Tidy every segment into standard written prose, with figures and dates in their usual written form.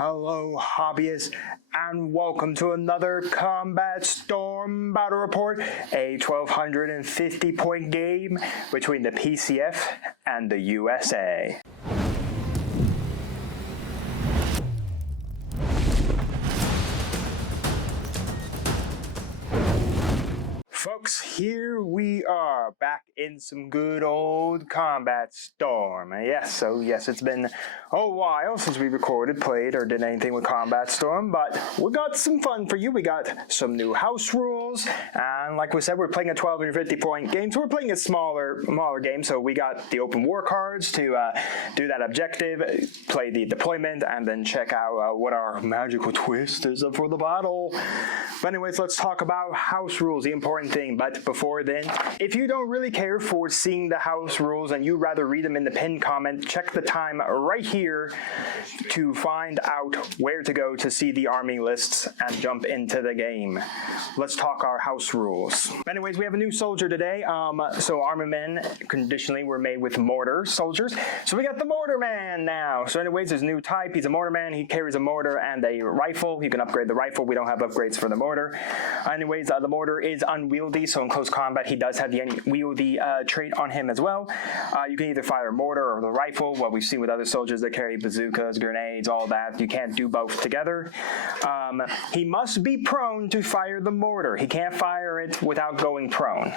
Hello hobbyists, and welcome to another Combat Storm Battle Report, a 1250 point game between the PCF and the USA. Folks, here we are, back in some good old Combat Storm. Yes, it's been a while since we recorded, played, or did anything with Combat Storm, but we got some fun for you. We got some new house rules, and like we said, we're playing a 1250 point game, so we're playing a smaller game, so we got the open war cards to do that objective, play the deployment, and then check out what our magical twist is for the battle. But anyways, let's talk about house rules, the important thing. But before then, if you don't really care for seeing the house rules and you rather read them in the pinned comment, check the time right here to find out where to go to see the army lists and jump into the game. Let's talk our house rules. Anyways, we have a new soldier today. So armament conditionally were made with mortar soldiers. So we got the mortar man now. So anyways, there's a new type. He's a mortar man. He carries a mortar and a rifle. You can upgrade the rifle. We don't have upgrades for the mortar. Anyways, the mortar is unwieldy, so in close combat he does have the unwieldy trait on him as well. You can either fire a mortar or the rifle, what we've seen with other soldiers that carry bazookas, grenades, all that. You can't do both together. He must be prone to fire the mortar. He can't fire it without going prone.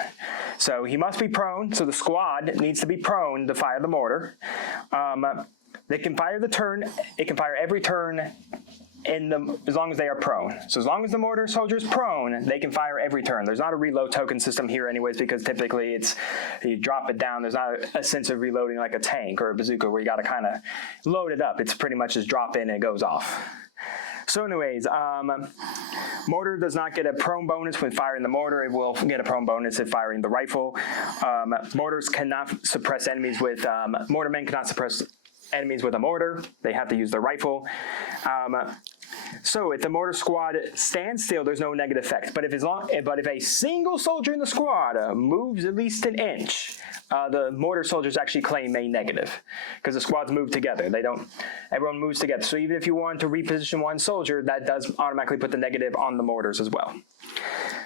So he must be prone, so the squad needs to be prone to fire the mortar. They can fire the turn, it can fire every turn as long as they are prone. So as long as the mortar soldier is prone, they can fire every turn. There's not a reload token system here anyways, because typically it's, you drop it down, there's not a sense of reloading like a tank or a bazooka where you gotta kind of load it up. It's pretty much just drop in and it goes off. So anyways, mortar does not get a prone bonus when firing the mortar. It will get a prone bonus if firing the rifle. Mortars cannot suppress enemies with, mortarmen cannot suppress enemies with a mortar. They have to use their rifle. So if the mortar squad stands still, there's no negative effect. But if a single soldier in the squad moves at least an inch, the mortar soldiers actually claim a negative because the squads move together. Everyone moves together. So even if you want to reposition one soldier, that does automatically put the negative on the mortars as well.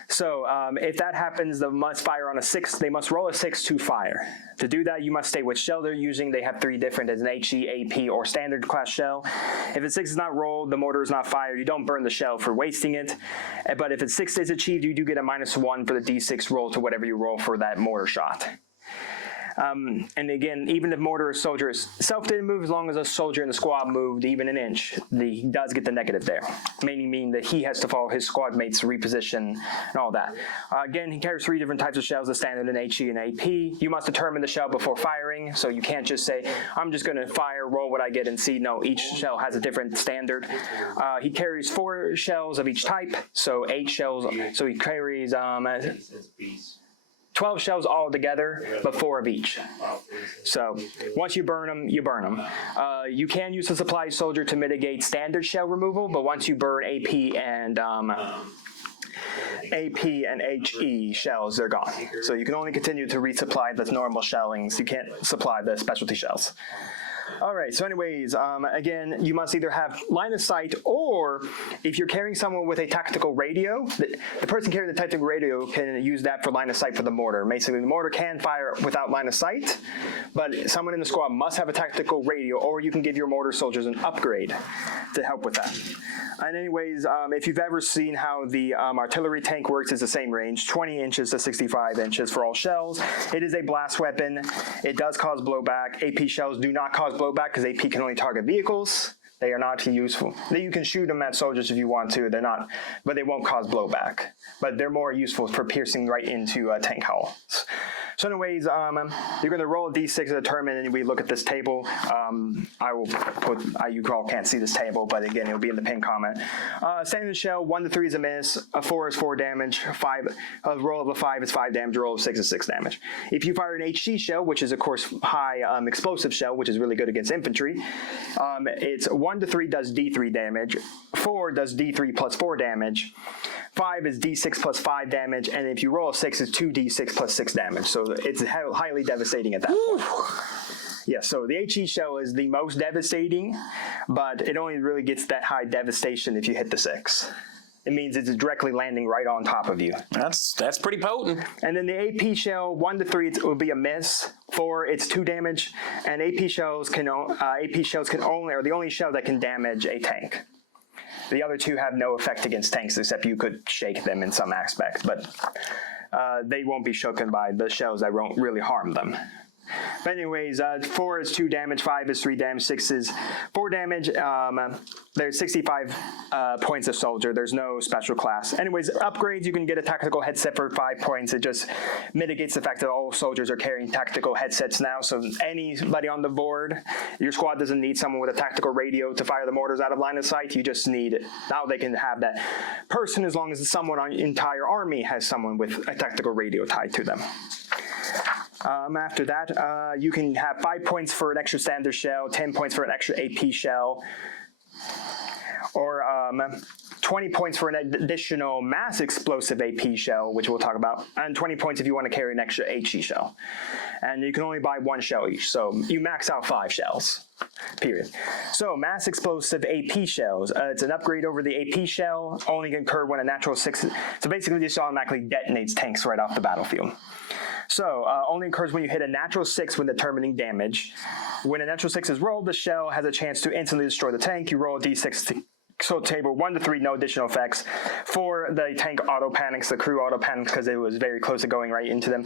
So if that happens, they must fire on a 6. They must roll a 6 to fire. To do that, you must state which shell they're using. They have 3 different, as an HE, AP, or standard class shell. If a 6 is not rolled, the mortar is not fired. You don't burn the shell for wasting it. But if a 6 is achieved, you do get a -1 for the D6 roll to whatever you roll for that mortar shot. And again, even if mortar soldier itself didn't move, as long as a soldier in the squad moved even an inch, he does get the negative there, meaning that he has to follow his squad mates to reposition and all that. Again, he carries 3 different types of shells, the standard and HE and AP. You must determine the shell before firing, so you can't just say, I'm just going to fire, roll what I get, and see. No, each shell has a different standard. He carries 4 shells of each type, so 8 shells, so he carries 12 shells all together, but 4 of each. So once you burn them, you burn them. You can use the supply soldier to mitigate standard shell removal, but once you burn AP and HE shells, they're gone. So you can only continue to resupply the normal shellings. You can't supply the specialty shells. Alright, so anyways, again, you must either have line of sight, or if you're carrying someone with a tactical radio, the person carrying the tactical radio can use that for line of sight for the mortar. Basically, the mortar can fire without line of sight, but someone in the squad must have a tactical radio, or you can give your mortar soldiers an upgrade to help with that. And anyways, if you've ever seen how the artillery tank works, it's the same range, 20 inches to 65 inches for all shells. It is a blast weapon. It does cause blowback. AP shells do not cause blowback because AP can only target vehicles. They are not useful. You can shoot them at soldiers if you want to. They're not, but they won't cause blowback. But they're more useful for piercing right into tank hulls. So anyways, you're going to roll a d6 to determine, and we look at this table. I will put, you all can't see this table, but again, it'll be in the pinned comment. Standard shell, 1 to 3 is a miss, a 4 is 4 damage, a roll of a 5 is 5 damage, a roll of 6 is 6 damage. If you fire an HG shell, which is of course high explosive shell, which is really good against infantry, it's 1 to 3 does D3 damage, 4 does D3 plus 4 damage, 5 is D6 plus 5 damage, and if you roll a 6, it's 2D6 plus 6 damage. So it's highly devastating at that point. Yeah, so the HE shell is the most devastating, but it only really gets that high devastation if you hit the 6. It means it's directly landing right on top of you. That's pretty potent. And then the AP shell, 1 to 3, it will be a miss. 4, it's 2 damage. And AP shells can only, are the only shell that can damage a tank. The other 2 have no effect against tanks, except you could shake them in some aspect. But they won't be shaken by the shells that won't really harm them. But anyways, 4 is 2 damage, 5 is 3 damage, 6 is 4 damage. There's 65 points of soldier. There's no special class. Anyways, upgrades, you can get a tactical headset for 5 points. It just mitigates the fact that all soldiers are carrying tactical headsets now. So anybody on the board, your squad doesn't need someone with a tactical radio to fire the mortars out of line of sight. You just need, now they can have that person as long as someone on your entire army has someone with a tactical radio tied to them. After that, you can have 5 points for an extra standard shell, 10 points for an extra AP shell, or 20 points for an additional mass explosive AP shell, which we'll talk about, and 20 points if you want to carry an extra HE shell. And you can only buy 1 shell each, so you max out 5 shells, period. So mass explosive AP shells, it's an upgrade over the AP shell, only can occur when a natural 6, so basically this automatically detonates tanks right off the battlefield. So, only occurs when you hit a natural 6 when determining damage. When a natural 6 is rolled, the shell has a chance to instantly destroy the tank. You roll a d6 so table 1 to 3, no additional effects. 4, the tank auto panics, the crew auto panics because it was very close to going right into them.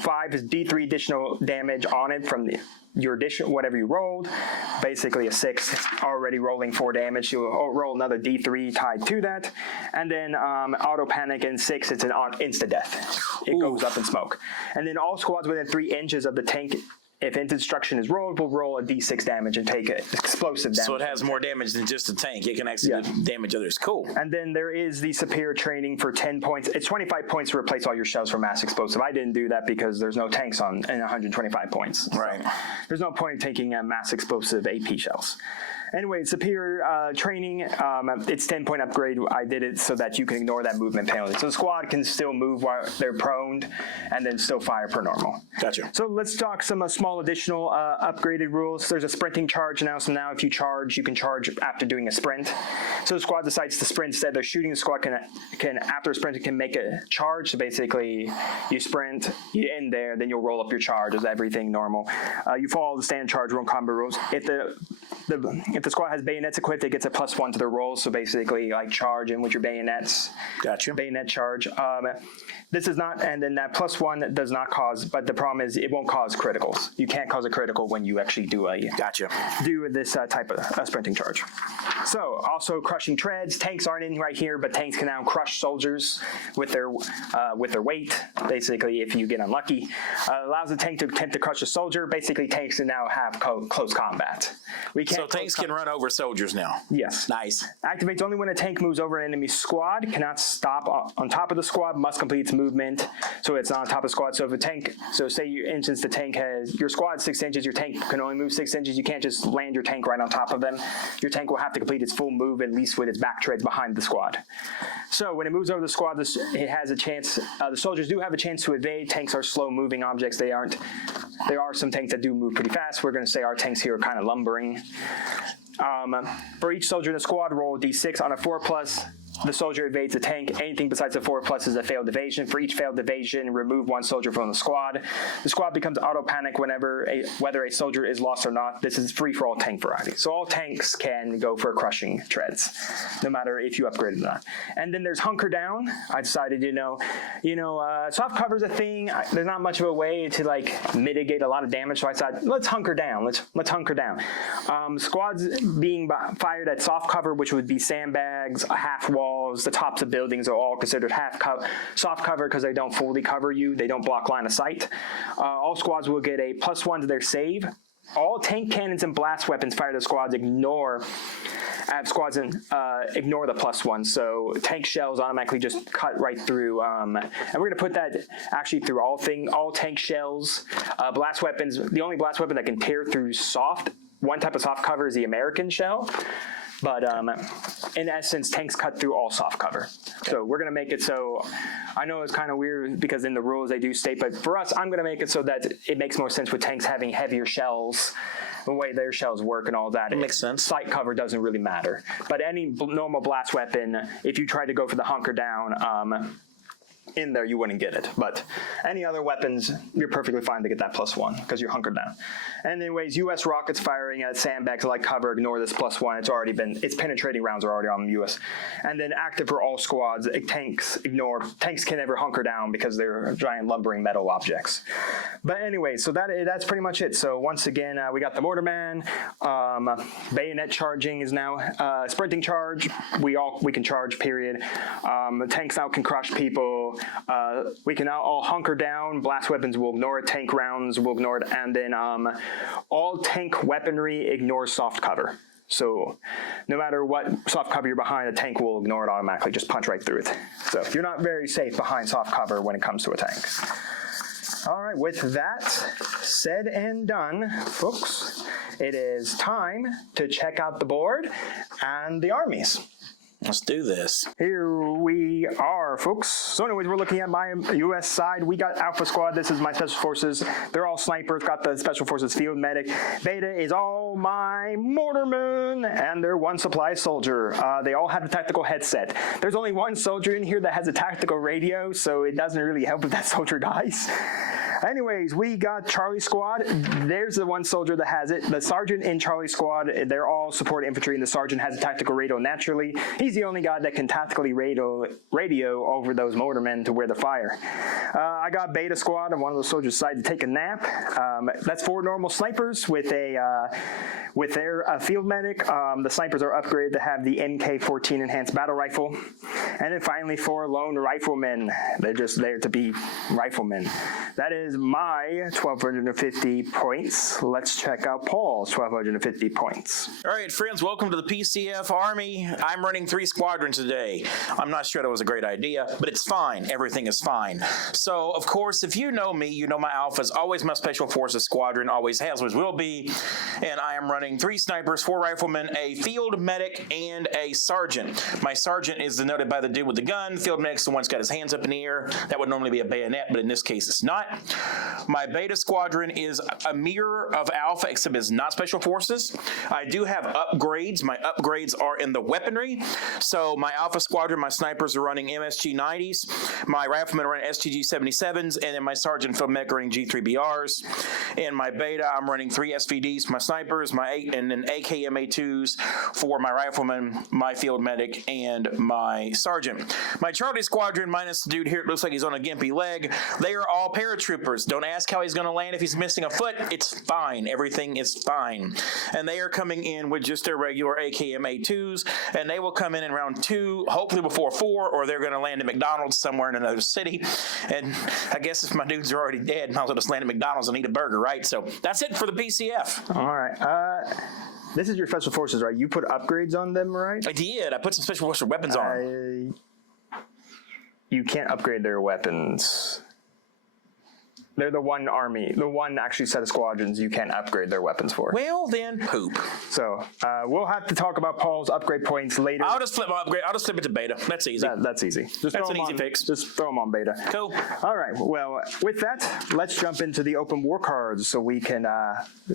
5 is d3 additional damage on it from your addition, whatever you rolled. Basically a 6, already rolling 4 damage. You'll roll another d3 tied to that. And then auto panic and 6, it's an insta death. It goes up in smoke. And then all squads within 3 inches of the tank, if instruction is rolled, will roll a d6 damage and take explosive damage. So it has more damage than just a tank. It can actually damage others. Cool. And then there is the superior training for 10 points. It's 25 points to replace all your shells for mass explosive. I didn't do that because there's no tanks on in 125 points. Right. So there's no point in taking mass explosive AP shells. Anyway, superior training, it's 10-point upgrade. I did it so that you can ignore that movement penalty. So the squad can still move while they're prone and then still fire per normal. Gotcha. So let's talk some small additional upgraded rules. There's a sprinting charge now. So now if you charge, you can charge after doing a sprint. So the squad decides to sprint instead. They're shooting. The squad can after a sprint, can make a charge. So basically, you sprint, you end there, then you'll roll up your charge as everything normal. You follow the standard charge rule and combo rules. If the squad has bayonets equipped, it gets a +1 to their rolls. So basically, like charge in with your bayonets. Gotcha. Bayonet charge. This is not, and then that +1 does not cause, but the problem is it won't cause criticals. You can't cause a critical when you actually do this type of sprinting charge. So also crushing treads. Tanks aren't in right here, but tanks can now crush soldiers with their weight. Basically, if you get unlucky, allows the tank to attempt to crush a soldier. Basically, tanks can now have close combat. So tanks can run over soldiers now. Yes. Nice. Activates only when a tank moves over an enemy squad. Cannot stop on top of the squad. Must complete its movement. So it's not on top of the squad. So if a tank, so say your instance, the tank has your squad 6 inches. Your tank can only move 6 inches. You can't just land your tank right on top of them. Your tank will have to complete its full move at least with its back treads behind the squad. So when it moves over the squad, it has a chance. The soldiers do have a chance to evade. Tanks are slow moving objects. They aren't. There are some tanks that do move pretty fast. We're going to say our tanks here are kind of lumbering. For each soldier in the squad, roll d6 on a 4+. The soldier evades the tank. Anything besides a 4+ is a failed evasion. For each failed evasion, remove 1 soldier from the squad. The squad becomes auto panic whether a soldier is lost or not. This is free for all tank variety. So all tanks can go for crushing treads, no matter if you upgrade or not. And then there's hunker down. I decided, soft cover's a thing. There's not much of a way to mitigate a lot of damage. So I decided, let's hunker down. Let's hunker down. Squads being fired at soft cover, which would be sandbags, half wall. The tops of buildings are all considered soft cover because they don't fully cover you. They don't block line of sight. All squads will get a +1 to their save. All tank cannons and blast weapons fired at squads ignore the +1. So tank shells automatically just cut right through. And we're going to put that actually through all tank shells. Blast weapons, the only blast weapon that can tear through one type of soft cover is the American shell. But in essence, tanks cut through all soft cover. So we're going to make it so, I know it's kind of weird because in the rules they do state, but for us, I'm going to make it so that it makes more sense with tanks having heavier shells, the way their shells work and all that. It makes sense. Sight cover doesn't really matter. But any normal blast weapon, if you try to go for the hunker down, in there you wouldn't get it, but any other weapons you're perfectly fine to get that +1 because you're hunkered down. And anyways, U.S. rockets firing at sandbags like cover, ignore this +1. Its penetrating rounds are already on the U.S. And then active for all squads. Tanks can never hunker down because they're giant lumbering metal objects. But anyway, so that's pretty much it. So once again, we got the mortarman. Bayonet charging is now sprinting charge. We can charge. Period. The tanks now can crush people. We can now all hunker down. Blast weapons will ignore it. Tank rounds will ignore it. And then all tank weaponry ignores soft cover. So no matter what soft cover you're behind, the tank will ignore it automatically. Just punch right through it. So you're not very safe behind soft cover when it comes to a tank. All right, with that said and done, folks, it is time to check out the board and the armies. Let's do this. Here we are, folks. So anyways, we're looking at my U.S. side. We got Alpha Squad. This is my Special Forces. They're all snipers. Got the Special Forces Field Medic. Beta is all my Mortarmen, and they're one supply soldier. They all have a tactical headset. There's only one soldier in here that has a tactical radio, so it doesn't really help if that soldier dies. Anyways, we got Charlie Squad. There's the one soldier that has it. The sergeant in Charlie Squad, they're all support infantry, and the sergeant has a tactical radio naturally. He's the only guy that can tactically radio over those mortarmen to where the fire. I got Beta Squad, and one of those soldiers decided to take a nap. That's 4 normal snipers with their field medic. The snipers are upgraded to have the MK14 enhanced battle rifle. And then finally 4 lone riflemen. They're just there to be riflemen. That is my 1,250 points. Let's check out Paul's 1,250 points. All right, friends, welcome to the PCF Army. I'm running 3 squadrons today. I'm not sure that was a great idea, but it's fine. Everything is fine. So, of course, if you know me, you know my Alpha's always my Special Forces squadron, always has, always will be. And I am running 3 snipers, 4 riflemen, a field medic, and a sergeant. My sergeant is denoted by the dude with the gun. Field medic's the one that's got his hands up in the air. That would normally be a bayonet, but in this case it's not. My Beta Squadron is a mirror of Alpha, except it's not Special Forces. I do have upgrades. My upgrades are in the weaponry. So my Alpha Squadron, my snipers are running MSG-90s. My riflemen are running STG-77s. And then my sergeant field medic running G3BRs. In my Beta, I'm running 3 SVDs for my snipers, my 8, and then AKMA2s for my rifleman, my field medic, and my sergeant. My Charlie Squadron, minus the dude here, it looks like he's on a gimpy leg. They are all paratroopers. Don't ask how he's going to land if he's missing a foot. It's fine. Everything is fine. And they are coming in with just their regular AKMA2s, and they will come in round 2, hopefully before 4, or they're going to land at McDonald's somewhere in another city. And I guess if my dudes are already dead, I'll just land at McDonald's and eat a burger, right? So that's it for the PCF. All right. This is your Special Forces, right? You put upgrades on them, right? I did. I put some Special Forces weapons on. You can't upgrade their weapons. They're the one army, the one actually set of squadrons you can't upgrade their weapons for. Well, then poop. So we'll have to talk about Paul's upgrade points later. I'll just flip my upgrade. I'll just flip it to Beta. That's easy. That's easy. That's an easy fix. Just throw them on Beta. Cool. All right. Well, with that, let's jump into the open war cards so we can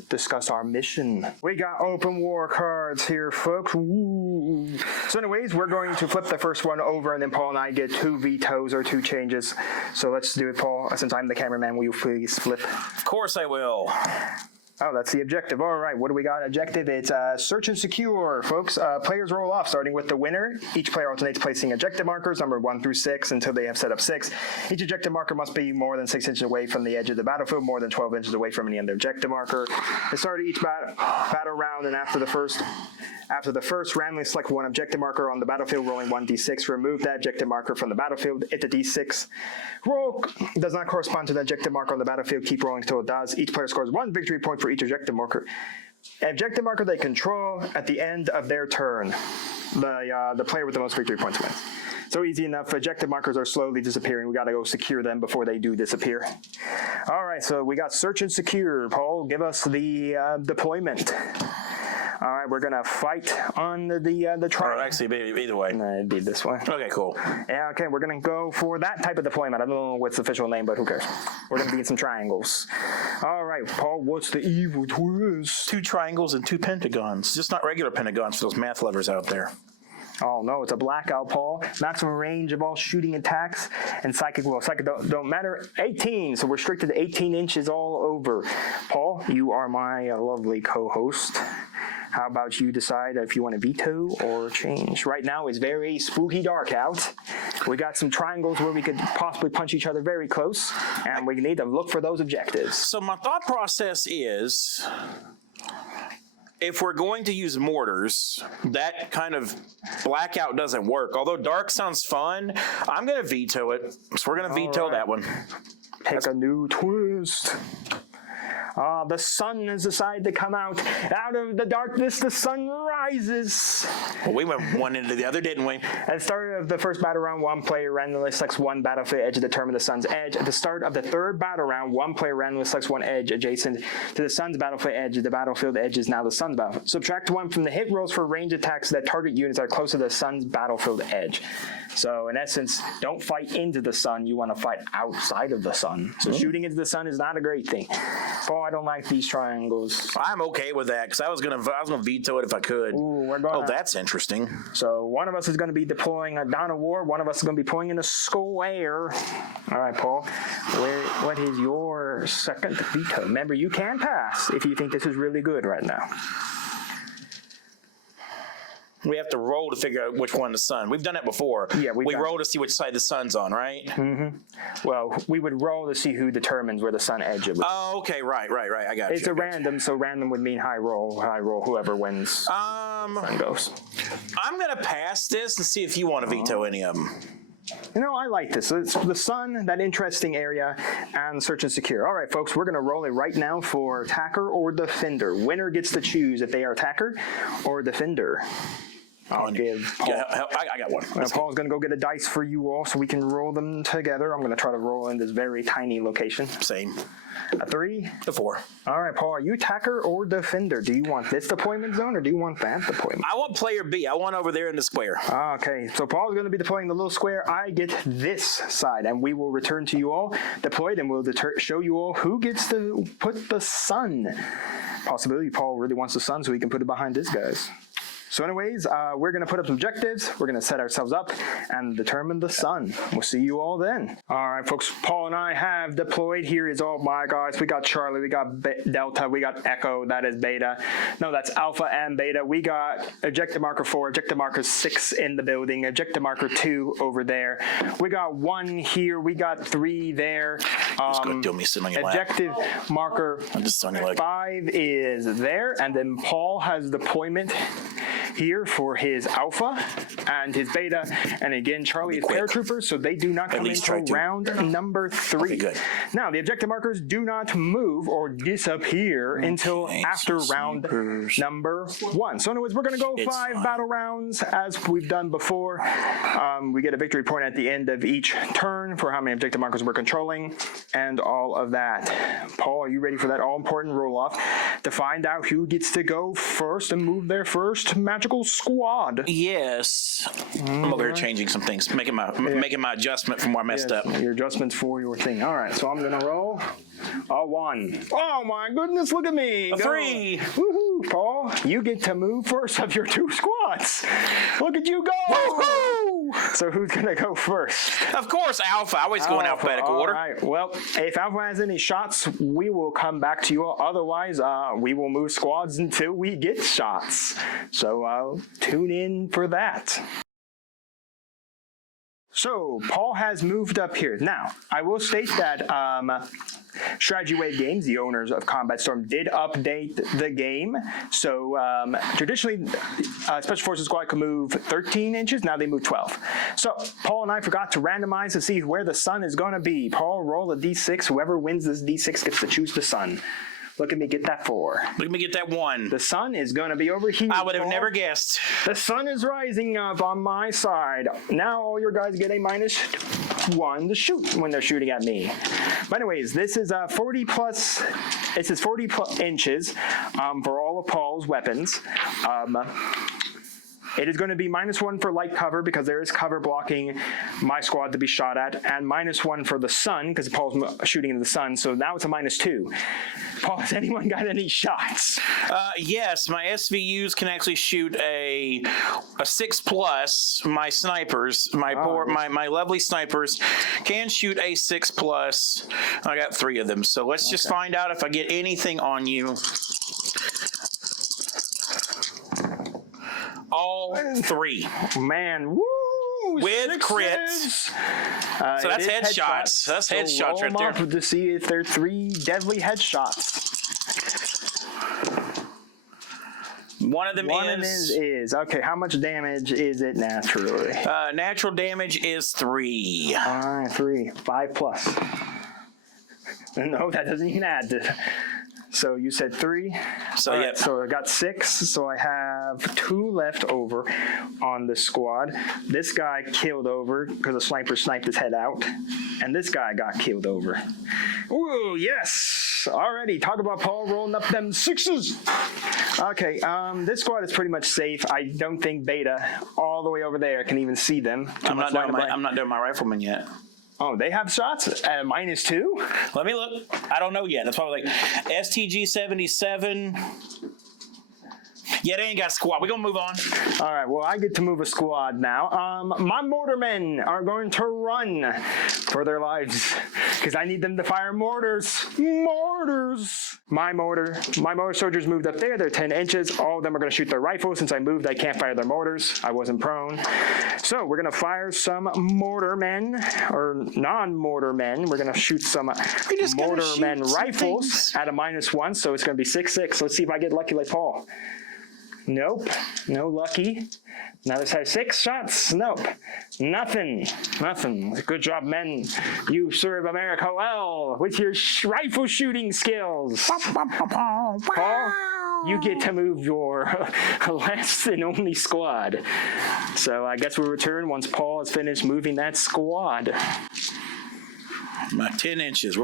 discuss our mission. We got open war cards here, folks. Woo. So anyways, we're going to flip the first one over, and then Paul and I get 2 vetoes or 2 changes. So let's do it, Paul. Since I'm the cameraman, will you please flip? Of course I will. Oh, that's the objective. All right, what do we got? Objective, it's search and secure, folks. Players roll off, starting with the winner. Each player alternates placing objective markers, numbered 1 through 6, until they have set up 6. Each objective marker must be more than 6 inches away from the edge of the battlefield, more than 12 inches away from any other objective marker. At the start of each battle round, and after the first, randomly select 1 objective marker on the battlefield, rolling 1d6. Remove that objective marker from the battlefield. If the d6 roll does not correspond to the objective marker on the battlefield, keep rolling until it does. Each player scores 1 victory point for each objective marker. Objective marker they control at the end of their turn. The player with the most victory points wins. So easy enough. Objective markers are slowly disappearing. We got to go secure them before they do disappear. All right, so we got search and secure. Paul, give us the deployment. All right, we're gonna fight on the triangle. Or actually, either way. No, it'd be this way. Okay, cool. Yeah, okay, we're gonna go for that type of deployment. I don't know what's the official name, but who cares? We're gonna be in some triangles. All right, Paul, what's the evil twist? 2 triangles and 2 pentagons. Just not regular pentagons for those math lovers out there. Oh no, it's a blackout, Paul. Maximum range of all shooting attacks and psychic. Well, psychic don't matter. 18, so we're restricted to 18 inches all over. Paul, you are my lovely co-host. How about you decide if you want to veto or change? Right now it's very spooky dark out. We got some triangles where we could possibly punch each other very close, and we need to look for those objectives. So my thought process is, if we're going to use mortars, that kind of blackout doesn't work. Although dark sounds fun, I'm going to veto it. So we're going to veto that one. Take a new twist. The sun has decided to come out of the darkness. The sun rises. Well, we went one into the other, didn't we? At the start of the first battle round, one player randomly selects one battlefield edge to determine the sun's edge. At the start of the third battle round, one player randomly selects one edge adjacent to the sun's battlefield edge. The battlefield edge is now the sun's battlefield. Subtract 1 from the hit rolls for range attacks that target units that are close to the sun's battlefield edge. So in essence, don't fight into the sun. You want to fight outside of the sun. So shooting into the sun is not a great thing. Paul, I don't like these triangles. I'm okay with that because I was gonna veto it if I could. Ooh, we're gonna, oh, that's interesting. So one of us is going to be deploying a Dawn of War. One of us is going to be deploying in a square. All right, Paul. What is your second veto? Remember, you can pass if you think this is really good right now. We have to roll to figure out which one the sun. We've done it before. Yeah, we roll to see which side the sun's on, right? Mm-hmm. Well, we would roll to see who determines where the sun edge is. Oh, okay, right. I got you. It's a random, so random would mean high roll, whoever wins. Sun goes. I'm gonna pass this and see if you want to veto any of them. You know, I like this. It's the sun, that interesting area, and search and secure. All right, folks, we're going to roll it right now for attacker or defender. Winner gets to choose if they are attacker or defender. I'll give Paul. I got one. Paul's going to go get a dice for you all so we can roll them together. I'm going to try to roll in this very tiny location. Same. A 3. A 4. All right, Paul, are you attacker or defender? Do you want this deployment zone or do you want that deployment? I want player B. I want over there in the square. Okay, so Paul's going to be deploying the little square. I get this side, and we will return to you all deployed, and we'll show you all who gets to put the sun. Possibility Paul really wants the sun so he can put it behind his guys. So anyways, we're going to put up some objectives. We're going to set ourselves up and determine the sun. We'll see you all then. All right, folks, Paul and I have deployed. Here is all my guys. We got Charlie, we got Delta, we got Echo, that is Beta. No, that's Alpha and Beta. We got objective marker 4, objective marker 6 in the building, objective marker 2 over there. We got 1 here, we got 3 there. Just go do me sitting on your lap. Objective marker 5 is there, and then Paul has deployment here for his Alpha and his Beta, and again Charlie is paratroopers, so they do not come until round number 3. Okay, good. Now the objective markers do not move or disappear until after round number 1. So in other words, we're going to go 5 battle rounds as we've done before. We get a victory point at the end of each turn for how many objective markers we're controlling and all of that. Paul, are you ready for that all-important roll-off to find out who gets to go first and move their first magical squad? Yes. I'm over here changing some things, making my adjustment from where I messed up. Your adjustments for your thing. All right, so I'm going to roll a 1. Oh my goodness, look at me. A 3. Woohoo, Paul, you get to move first of your 2 squads. Look at you go. Woohoo! So who's going to go first? Of course, Alpha. I always go in alphabetical order. All right. Well, if Alpha has any shots, we will come back to you all. Otherwise, we will move squads until we get shots. So tune in for that. So, Paul has moved up here. Now, I will state that Strategy Wave Games, the owners of Combat Storm, did update the game. So, traditionally, Special Forces Squad could move 13 inches. Now they move 12. So, Paul and I forgot to randomize to see where the sun is going to be. Paul, roll a d6. Whoever wins this d6 gets to choose the sun. Look at me get that 4. Look at me get that 1. The sun is going to be over here. I would have never guessed. The sun is rising up on my side. Now all your guys get a -1 to shoot when they're shooting at me. But anyways, this is 40 plus it says 40 inches for all of Paul's weapons. It is going to be -1 for light cover because there is cover blocking my squad to be shot at, and -1 for the sun because Paul's shooting into the sun. So now it's a -2. Paul, has anyone got any shots? Yes, my SVUs can actually shoot a 6+. My snipers, my lovely snipers, can shoot a 6+. I got 3 of them. So let's just find out if I get anything on you. All 3. Man, woo! With crits. So that's headshots. That's headshots right there. To see if they're 3 deadly headshots. One of them is okay. How much damage is it naturally? Natural damage is 3. All right, 3, 5+. No, that doesn't even add to. So you said 3. So right, so I got 6. So I have 2 left over on the squad. This guy killed over because the sniper sniped his head out, and this guy got killed over. Ooh, yes! Already, talk about Paul rolling up them 6s. Okay, this squad is pretty much safe. I don't think Beta, all the way over there, can even see them. I'm not doing my rifleman yet. Oh, they have shots at -2? Let me look. I don't know yet. That's probably like STG-77. Yeah, they ain't got a squad. We're going to move on. All right, well, I get to move a squad now. My mortarmen are going to run for their lives because I need them to fire mortars. Mortars! My mortar soldiers moved up there. They're 10 inches. All of them are going to shoot their rifles. Since I moved, I can't fire their mortars. I wasn't prone. So we're going to fire some mortarmen, or non-mortarmen. We're going to shoot some mortarmen rifles at a -1, so it's going to be 6-6. Let's see if I get lucky like Paul. Nope, no lucky. Now this has 6 shots. Nope, nothing. Good job, men. You serve America well with your rifle shooting skills. Paul, you get to move your last and only squad. So I guess we'll return once Paul has finished moving that squad. My 10 inches.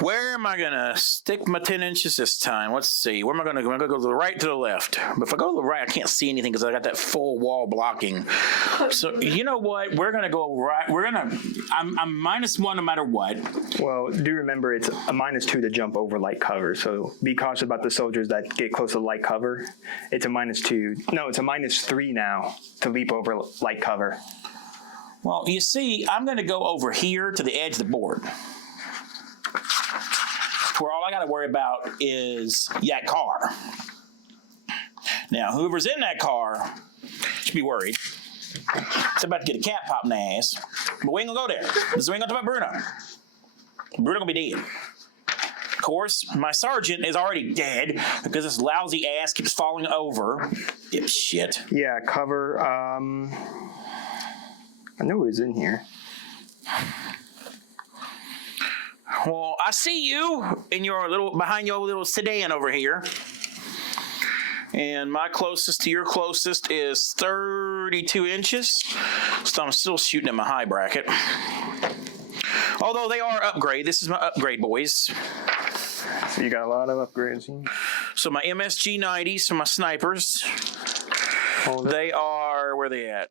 Where am I gonna stick my 10 inches this time? Let's see. Where am I gonna go? I'm gonna go to the right, to the left. But if I go to the right, I can't see anything because I got that full wall blocking. So you know what? We're gonna go right. I'm -1 no matter what. Well, do remember it's a -2 to jump over light cover. So be cautious about the soldiers that get close to light cover. It's a -2. No, it's a -3 now to leap over light cover. Well, you see, I'm gonna go over here to the edge of the board, where all I got to worry about is that car. Now, whoever's in that car should be worried. It's about to get a cat pop in the ass. But we ain't going to go there. Because we ain't going to talk about Bruno. Bruno going to be dead. Of course, my sergeant is already dead because this lousy ass keeps falling over. Shit. Yeah, cover. I know it was in here. Well, I see you in your behind your little sedan over here. And my closest to your closest is 32 inches. So I'm still shooting at my high bracket. Although they are upgrade. This is my upgrade, boys. So you got a lot of upgrades. So my MSG 90s for my snipers. They are, where are they at?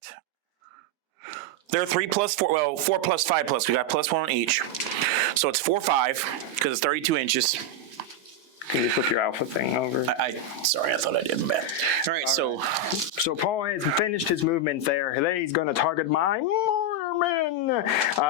They're 3+4, well, 4+, 5+. We got +1 on each. So it's 4-5, because it's 32 inches. Can you flip your alpha thing over? Sorry, I thought I did. My bad. All right, so Paul has finished his movement there. Then he's going to target my mortarmen.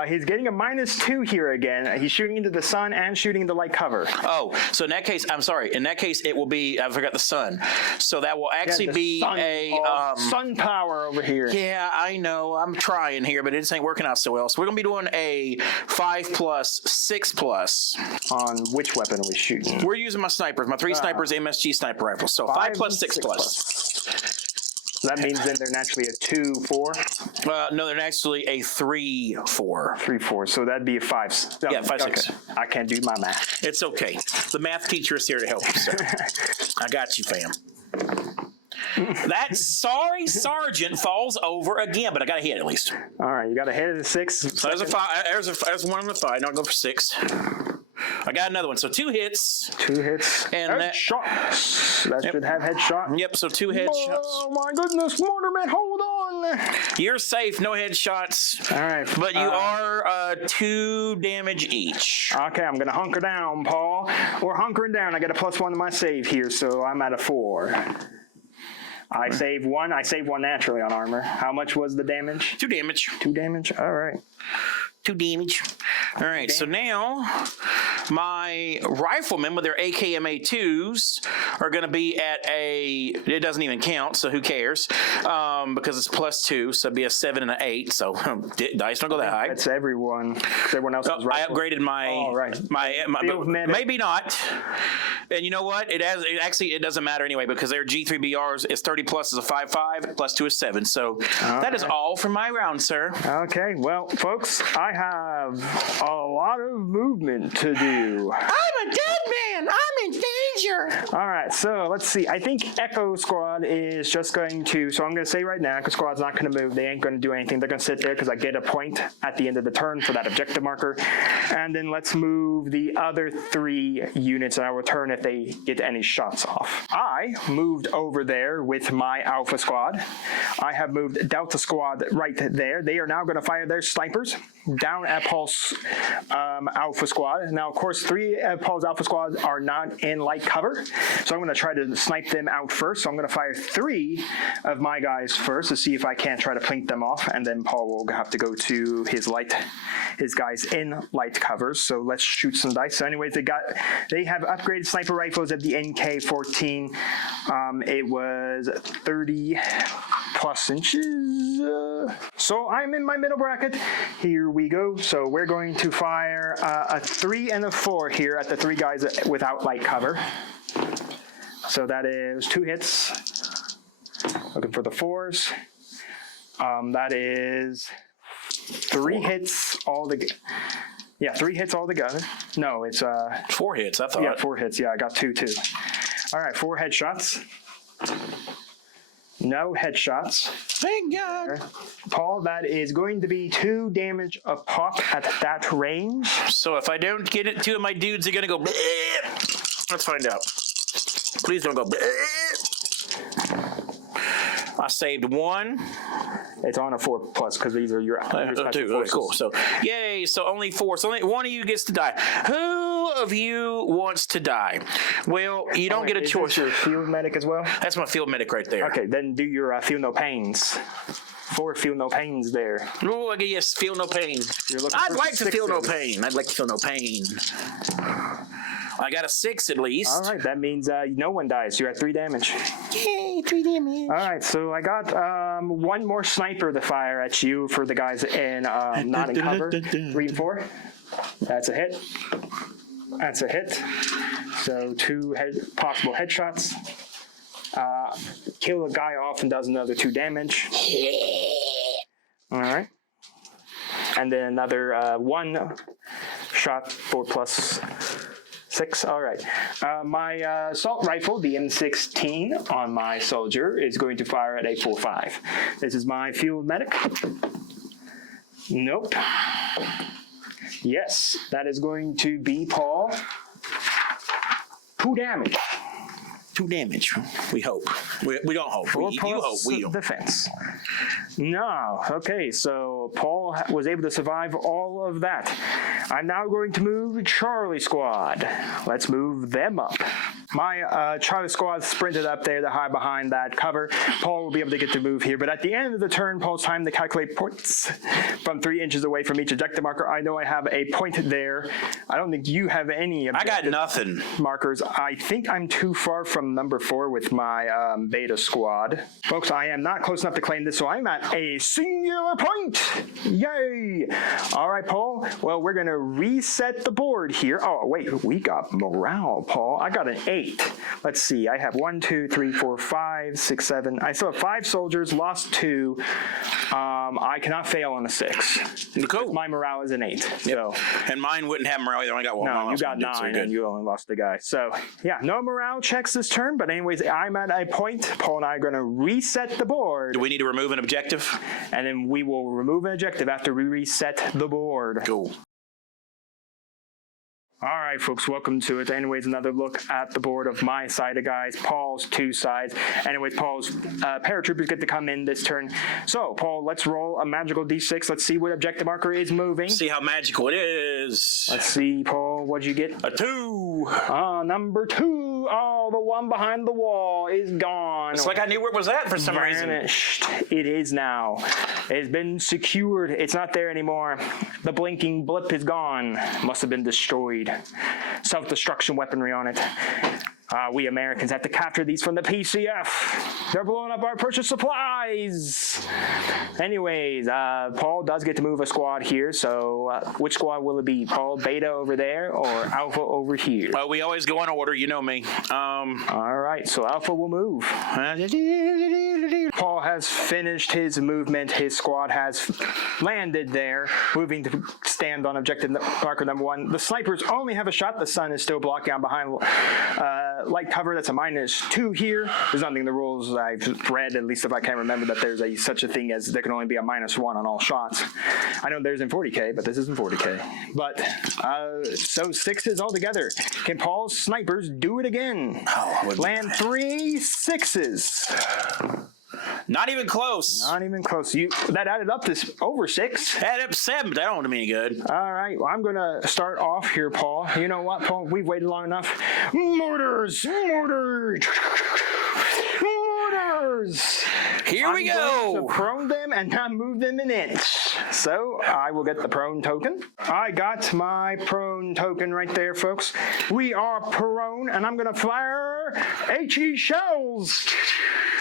He's getting a -2 here again. He's shooting into the sun and shooting into light cover. Oh, so in that case, I'm sorry. In that case, it will be, I forgot the sun. So that will actually be sun power over here. Yeah, I know. I'm trying here, but it just ain't working out so well. So we're going to be doing a 5+, 6+. On which weapon are we shooting? We're using my snipers, my 3 snipers MSG sniper rifles. So 5+, 6+. That means then they're naturally a 2-4? No, they're actually a 3-4. 3-4, so that'd be a 5. Yeah, 5-6. I can't do my math. It's okay. The math teacher is here to help you, sir. I got you, fam. That sorry sergeant falls over again, but I got a hit at least. All right, you got a hit at a 6. So there's a 5. There's 1 on the 5. Now I'll go for 6. I got another one. So 2 hits. 2 hits. And headshots. That should have headshot. Yep, so 2 headshots. Oh my goodness, Mortarman, hold on. You're safe, no headshots. All right. But you are 2 damage each. Okay, I'm going to hunker down, Paul. Or hunkering down. I get a +1 to my save here, so I'm at a 4. I save 1. I save 1 naturally on armor. How much was the damage? 2 damage. 2 damage? All right. 2 damage. All right, so now my riflemen with their AKM-A2s are going to be at a, it doesn't even count, so who cares? Because it's +2, so it'd be a 7 and an 8, so dice don't go that high. That's everyone. Everyone else is I upgraded my maybe not. And you know what? It doesn't matter anyway because their G3BRs is 30 plus is a 5.5, +2 is 7. So that is all for my round, sir. Okay, well, folks, I have a lot of movement to do. I'm a dead man. I'm in danger. All right, so let's see. I think Echo Squad is just going to, so I'm going to say right now, Echo Squad's not going to move. They ain't going to do anything. They're going to sit there because I get a point at the end of the turn for that objective marker. And then let's move the other 3 units and I'll return if they get any shots off. I moved over there with my Alpha Squad. I have moved Delta Squad right there. They are now going to fire their snipers down at Paul's Alpha Squad. Now, of course, 3 of Paul's Alpha Squads are not in light cover, so I'm going to try to snipe them out first. So I'm going to fire 3 of my guys first to see if I can't try to plink them off, and then Paul will have to go to his guys in light covers. So let's shoot some dice. So anyways, they have upgraded sniper rifles of the NK14. It was 30 plus inches. So I'm in my middle bracket. Here we go. So we're going to fire a 3 and a 4 here at the 3 guys without light cover. So that is 2 hits. Looking for the 4s. That is 3 hits all together. Yeah, 3 hits all together. No, it's 4 hits, I thought. Yeah, 4 hits. Yeah, I got 2 too. All right, 4 headshots. No headshots. Thank God. Paul, that is going to be 2 damage a pop at that range. So if I don't get it, 2 of my dudes are going to go. Bleh. Let's find out. Please don't go. Bleh. I saved 1. It's on a 4 plus because these are your 2. Okay, cool. So, yay. So only 4. So only one of you gets to die. Who of you wants to die? Well, you don't get a choice. Is your field medic as well? That's my field medic right there. Okay, then do your feel no pains. 4 feel no pains there. Oh, I guess feel no pain. I'd like to feel no pain. I'd like to feel no pain. I got a 6 at least. All right, that means no one dies. You're at 3 damage. Yay, 3 damage. All right, so I got 1 more sniper to fire at you for the guys in not in cover. 3 and 4. That's a hit. That's a hit. So 2 possible headshots. Kill a guy off and does another 2 damage. All right. And then another 1 shot, 4 plus 6. All right. My assault rifle, the M16 on my soldier, is going to fire at a 4.5. This is my field medic. Nope. Yes, that is going to be Paul. 2 damage. 2 damage. We hope. We don't hope. You hope. We don't. Defense. No. Okay, so Paul was able to survive all of that. I'm now going to move Charlie Squad. Let's move them up. My Charlie Squad sprinted up there to hide behind that cover. Paul will be able to get to move here, but at the end of the turn, Paul's time to calculate points from 3 inches away from each objective marker. I know I have a point there. I don't think you have any objective I got nothing. Markers. I think I'm too far from number 4 with my Beta Squad. Folks, I am not close enough to claim this, so I'm at a singular point. Yay! All right, Paul. Well, we're going to reset the board here. Oh, wait. We got morale, Paul. I got an 8. Let's see. I have 1, 2, 3, 4, 5, 6, 7. I still have 5 soldiers, lost 2. I cannot fail on a 6. Cool. My morale is an 8. Yep. So. And mine wouldn't have morale either. I only got 1. No, you got 9 and you only lost a guy. So, yeah, no morale checks this turn. But anyways, I'm at a point. Paul and I are going to reset the board. Do we need to remove an objective? And then we will remove an objective after we reset the board. Cool. All right, folks, welcome to it. Anyways, another look at the board of my side of guys, Paul's 2 sides. Anyways, Paul's paratroopers get to come in this turn. So, Paul, let's roll a magical d6. Let's see what objective marker is moving. See how magical it is. Let's see, Paul, what'd you get? A 2. Number 2. Oh, the one behind the wall is gone. It's like I knew where it was at for some reason. Vanished. It is now. It has been secured. It's not there anymore. The blinking blip is gone. Must have been destroyed. Self-destruction weaponry on it. We Americans have to capture these from the PCF. They're blowing up our purchase supplies. Anyways, Paul does get to move a squad here. So which squad will it be? Paul, Beta over there or Alpha over here? Well, we always go in order. You know me. All right, so Alpha will move. Paul has finished his movement. His squad has landed there, moving to stand on objective marker number 1. The snipers only have a shot. The sun is still blocking on behind light cover. That's a -2 here. There's nothing in the rules I've read, at least if I can remember, that there's such a thing as there can only be a -1 on all shots. I know there's in 40K, but this isn't 40K. But so 6s altogether. Can Paul's snipers do it again? Oh, land 3 6s. Not even close. Not even close. That added up to over 6. Added up 7, but that don't do me any good. All right. Well, I'm going to start off here, Paul. You know what, Paul? We've waited long enough. Mortars! Mortars! Mortars! Here we go! To prone them and not move them an inch. So I will get the prone token. I got my prone token right there, folks. We are prone, and I'm going to fire HE shells.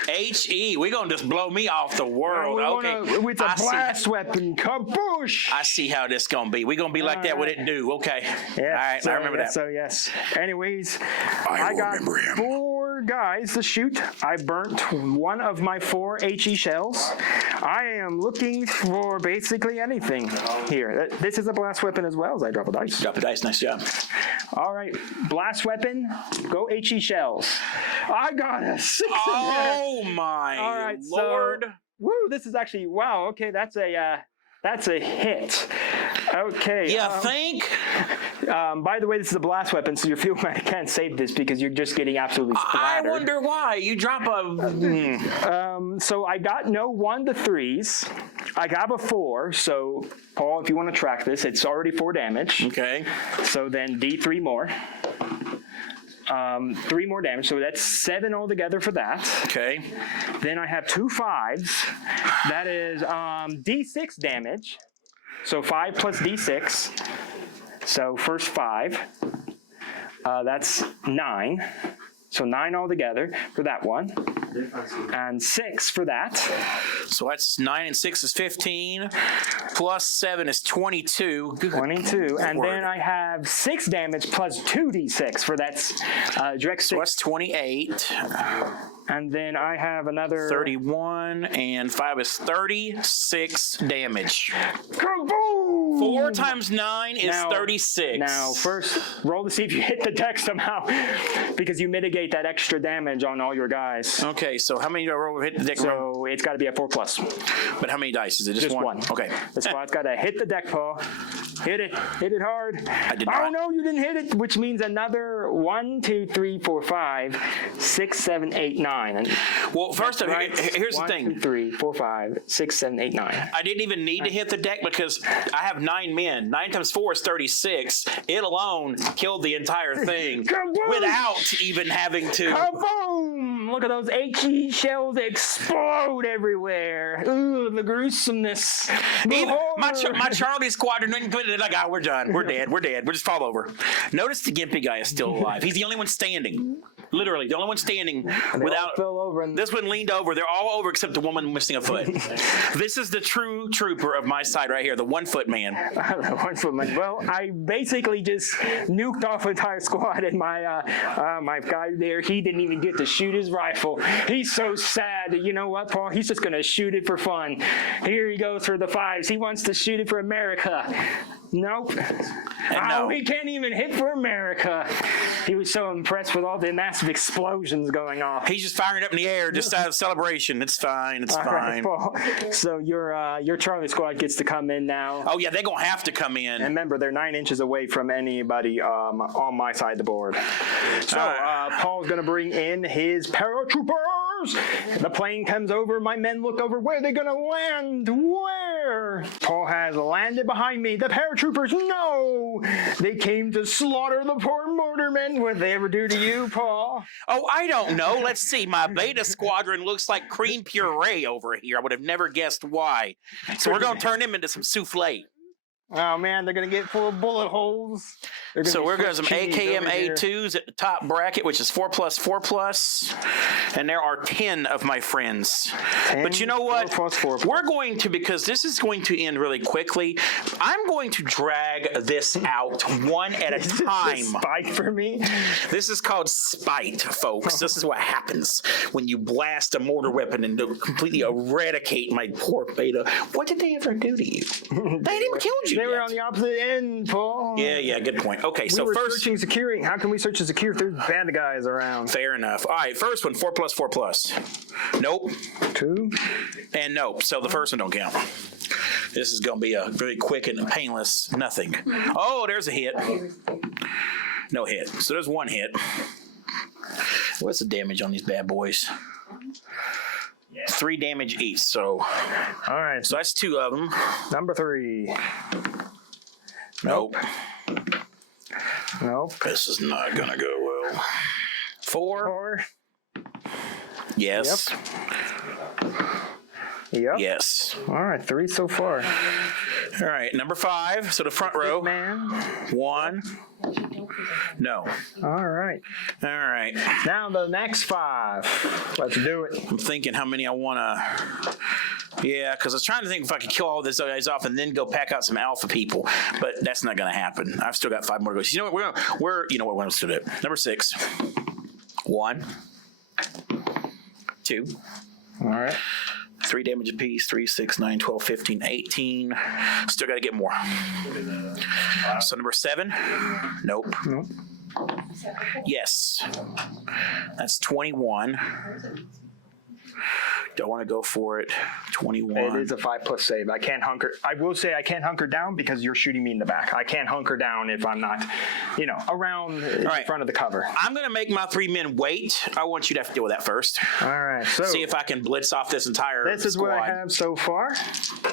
HE, we're going to just blow me off the world. Okay. With a blast weapon. Kaboosh! I see how this going to be. We're going to be like that with it do. Okay. Yeah, all right, I remember that. So, yes. Anyways, I got 4 guys to shoot. I burnt 1 of my 4 HE shells. I am looking for basically anything here. This is a blast weapon as well as I drop a dice. Drop a dice, nice job. All right, blast weapon, go HE shells. I got a 6 in there. Oh my All right, Lord. So, woo, this is actually, wow, okay, that's a hit. Okay. You think? By the way, this is a blast weapon, so your field medic can't save this because you're just getting absolutely splattered. I wonder why. You drop a... So I got no 1 to 3s. I got a 4, so Paul, if you want to track this, it's already 4 damage. Okay. So then D3 more. 3 more damage, so that's 7 altogether for that. Okay. Then I have 2 5s. That is D6 damage. So 5 plus D6. So first 5. That's 9. So 9 altogether for that one. And 6 for that. So that's 9 and 6 is 15. Plus 7 is 22. Good 22. And Lord. then I have 6 damage plus 2d6 for that direct 6. So that's 28. And then I have another 31 and 5 is 36 damage. Kaboom! 4 times 9 is 36. Now, first, roll to see if you hit the deck somehow, because you mitigate that extra damage on all your guys. Okay, so how many do I roll to hit the deck? So it's got to be a 4+. But how many dice? Is it just one? Okay. The squad's got to hit the deck, Paul. Hit it hard. I did not. Oh no, you didn't hit it, which means another 1, 2, 3, 4, 5, 6, 7, 8, 9. And well, first, right. here's the 1, thing. 2, 3, 4, 5, 6, 7, 8, 9. I didn't even need to hit the deck because I have 9 men. 9 times 4 is 36. It alone killed the entire thing without even having to. Kaboom! Look at those HE shells explode everywhere. Ooh, the gruesomeness. Even my Charlie squadron didn't put it like, we're done. We're dead. We're dead. We'll just fall over. Notice the gimpy guy is still alive. He's the only one standing. Literally, the only one standing without. Fell over and this one leaned over. They're all over except the woman missing a foot. This is the true trooper of my side right here, the 1-foot man. The 1-foot man. Well, I basically just nuked off an entire squad, and my guy there, he didn't even get to shoot his rifle. He's so sad. You know what, Paul? He's just going to shoot it for fun. Here he goes for the 5s. He wants to shoot it for America. Nope. And no. He can't even hit for America. He was so impressed with all the massive explosions going off. He's just firing up in the air just out of celebration. It's fine. It's All fine. right, Paul. So your Charlie squad gets to come in now. Oh, yeah, they're going to have to come in. And remember, they're 9 inches away from anybody on my side of the board. So Paul's going to bring in his paratroopers. The plane comes over. My men look over. Where are they going to land? Where? Paul has landed behind me. The paratroopers, no! They came to slaughter the poor motormen. What did they ever do to you, Paul? Oh, I don't know. Let's see. My beta squadron looks like cream puree over here. I would have never guessed why. So we're going to turn them into some souffle. Oh, man, they're going to get full of bullet holes. So we're going to have some AKMA2s at the top bracket, which is 4+4+. And there are 10 of my friends. 10, but you know what? 4+4+. We're going to, because this is going to end really quickly, I'm going to drag this out one at a time. Spite for me? This is called spite, folks. This is what happens when you blast a mortar weapon and completely eradicate my poor beta. What did they ever do to you? They hadn't even killed you. They were on the opposite end, Paul. Yeah, good point. Okay, so we were first searching security. How can we search the security if there's bad guys around? fair enough. All right, first one, 4+4+. Nope. 2. And nope. So the first one don't count. This is going to be a very quick and painless nothing. Oh, there's a hit. No hit. So there's one hit. What's the damage on these bad boys? 3 damage each. So, all right. So that's 2 of them. Number 3. Nope. Nope. This is not going to go well. 4. 4. Yes. Yep. Yes. All right. 3 so far. All right. Number 5. So the front row. Man. 1. No. All right. All right. Now the next 5. Let's do it. I'm thinking how many I want to. Yeah, because I was trying to think if I could kill all these guys off and then go pack out some alpha people, but that's not going to happen. I've still got 5 more to go. You know what? We're going to do it. Number 6. 1. 2. All right. 3 damage apiece. 3, 6, 9, 12, 15, 18. Still got to get more. So number 7. Nope. Nope. Yes. That's 21. Don't want to go for it. 21. It is a 5+ save. I can't hunker. I will say I can't hunker down because you're shooting me in the back. I can't hunker down if I'm not, around in front of the cover. I'm going to make my 3 men wait. I want you to have to deal with that first. All right. So see if I can blitz off this entire This is squad. what I have so far.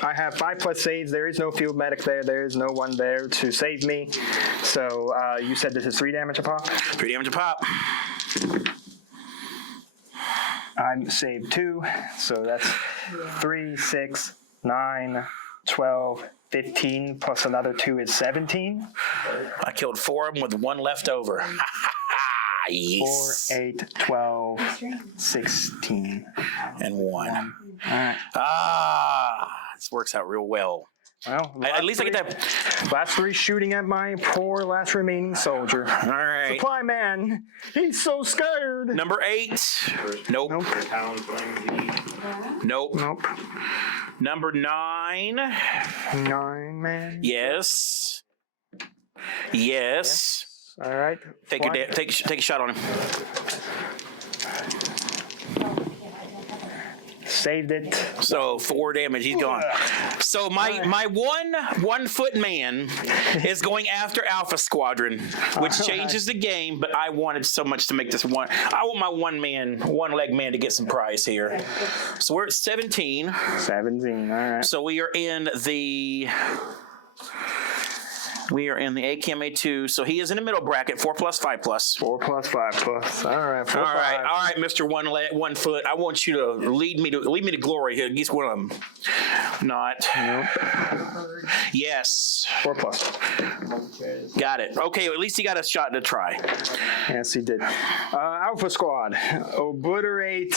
I have 5+ saves. There is no field medic there. There is no one there to save me. So you said this is 3 damage a pop? 3 damage a pop. I'm saved 2, so that's 3, 6, 9, 12, 15, plus another 2 is 17. I killed 4 of them with 1 left over. Yes. 4, 8, 12, 16. And 1. All right. This works out real well. Well, At least I get that. last 3 shooting at my poor last remaining soldier. All right. Supply man, he's so scared. Number 8. Nope. Nope. Nope. Nope. Number 9. 9 man. Yes. Yes. All right. Take a shot on him. Saved it. So 4 damage. He's gone. So my 1 foot man is going after Alpha Squadron, which changes the game. But I wanted so much to make this one. I want my 1 leg man to get some prize here. So we're at 17. 17. All right. So we are in the. We are in the AKMA2, so he is in the middle bracket, 4+, 5+. 4+, 5+. All right. 4, All 5. right, Mr. 1 foot. I want you to lead me to glory here. At least one of them. Not. Nope. Yes. 4+. Got it. Okay, at least he got a shot to try. Yes, he did. Alpha Squad, obliterate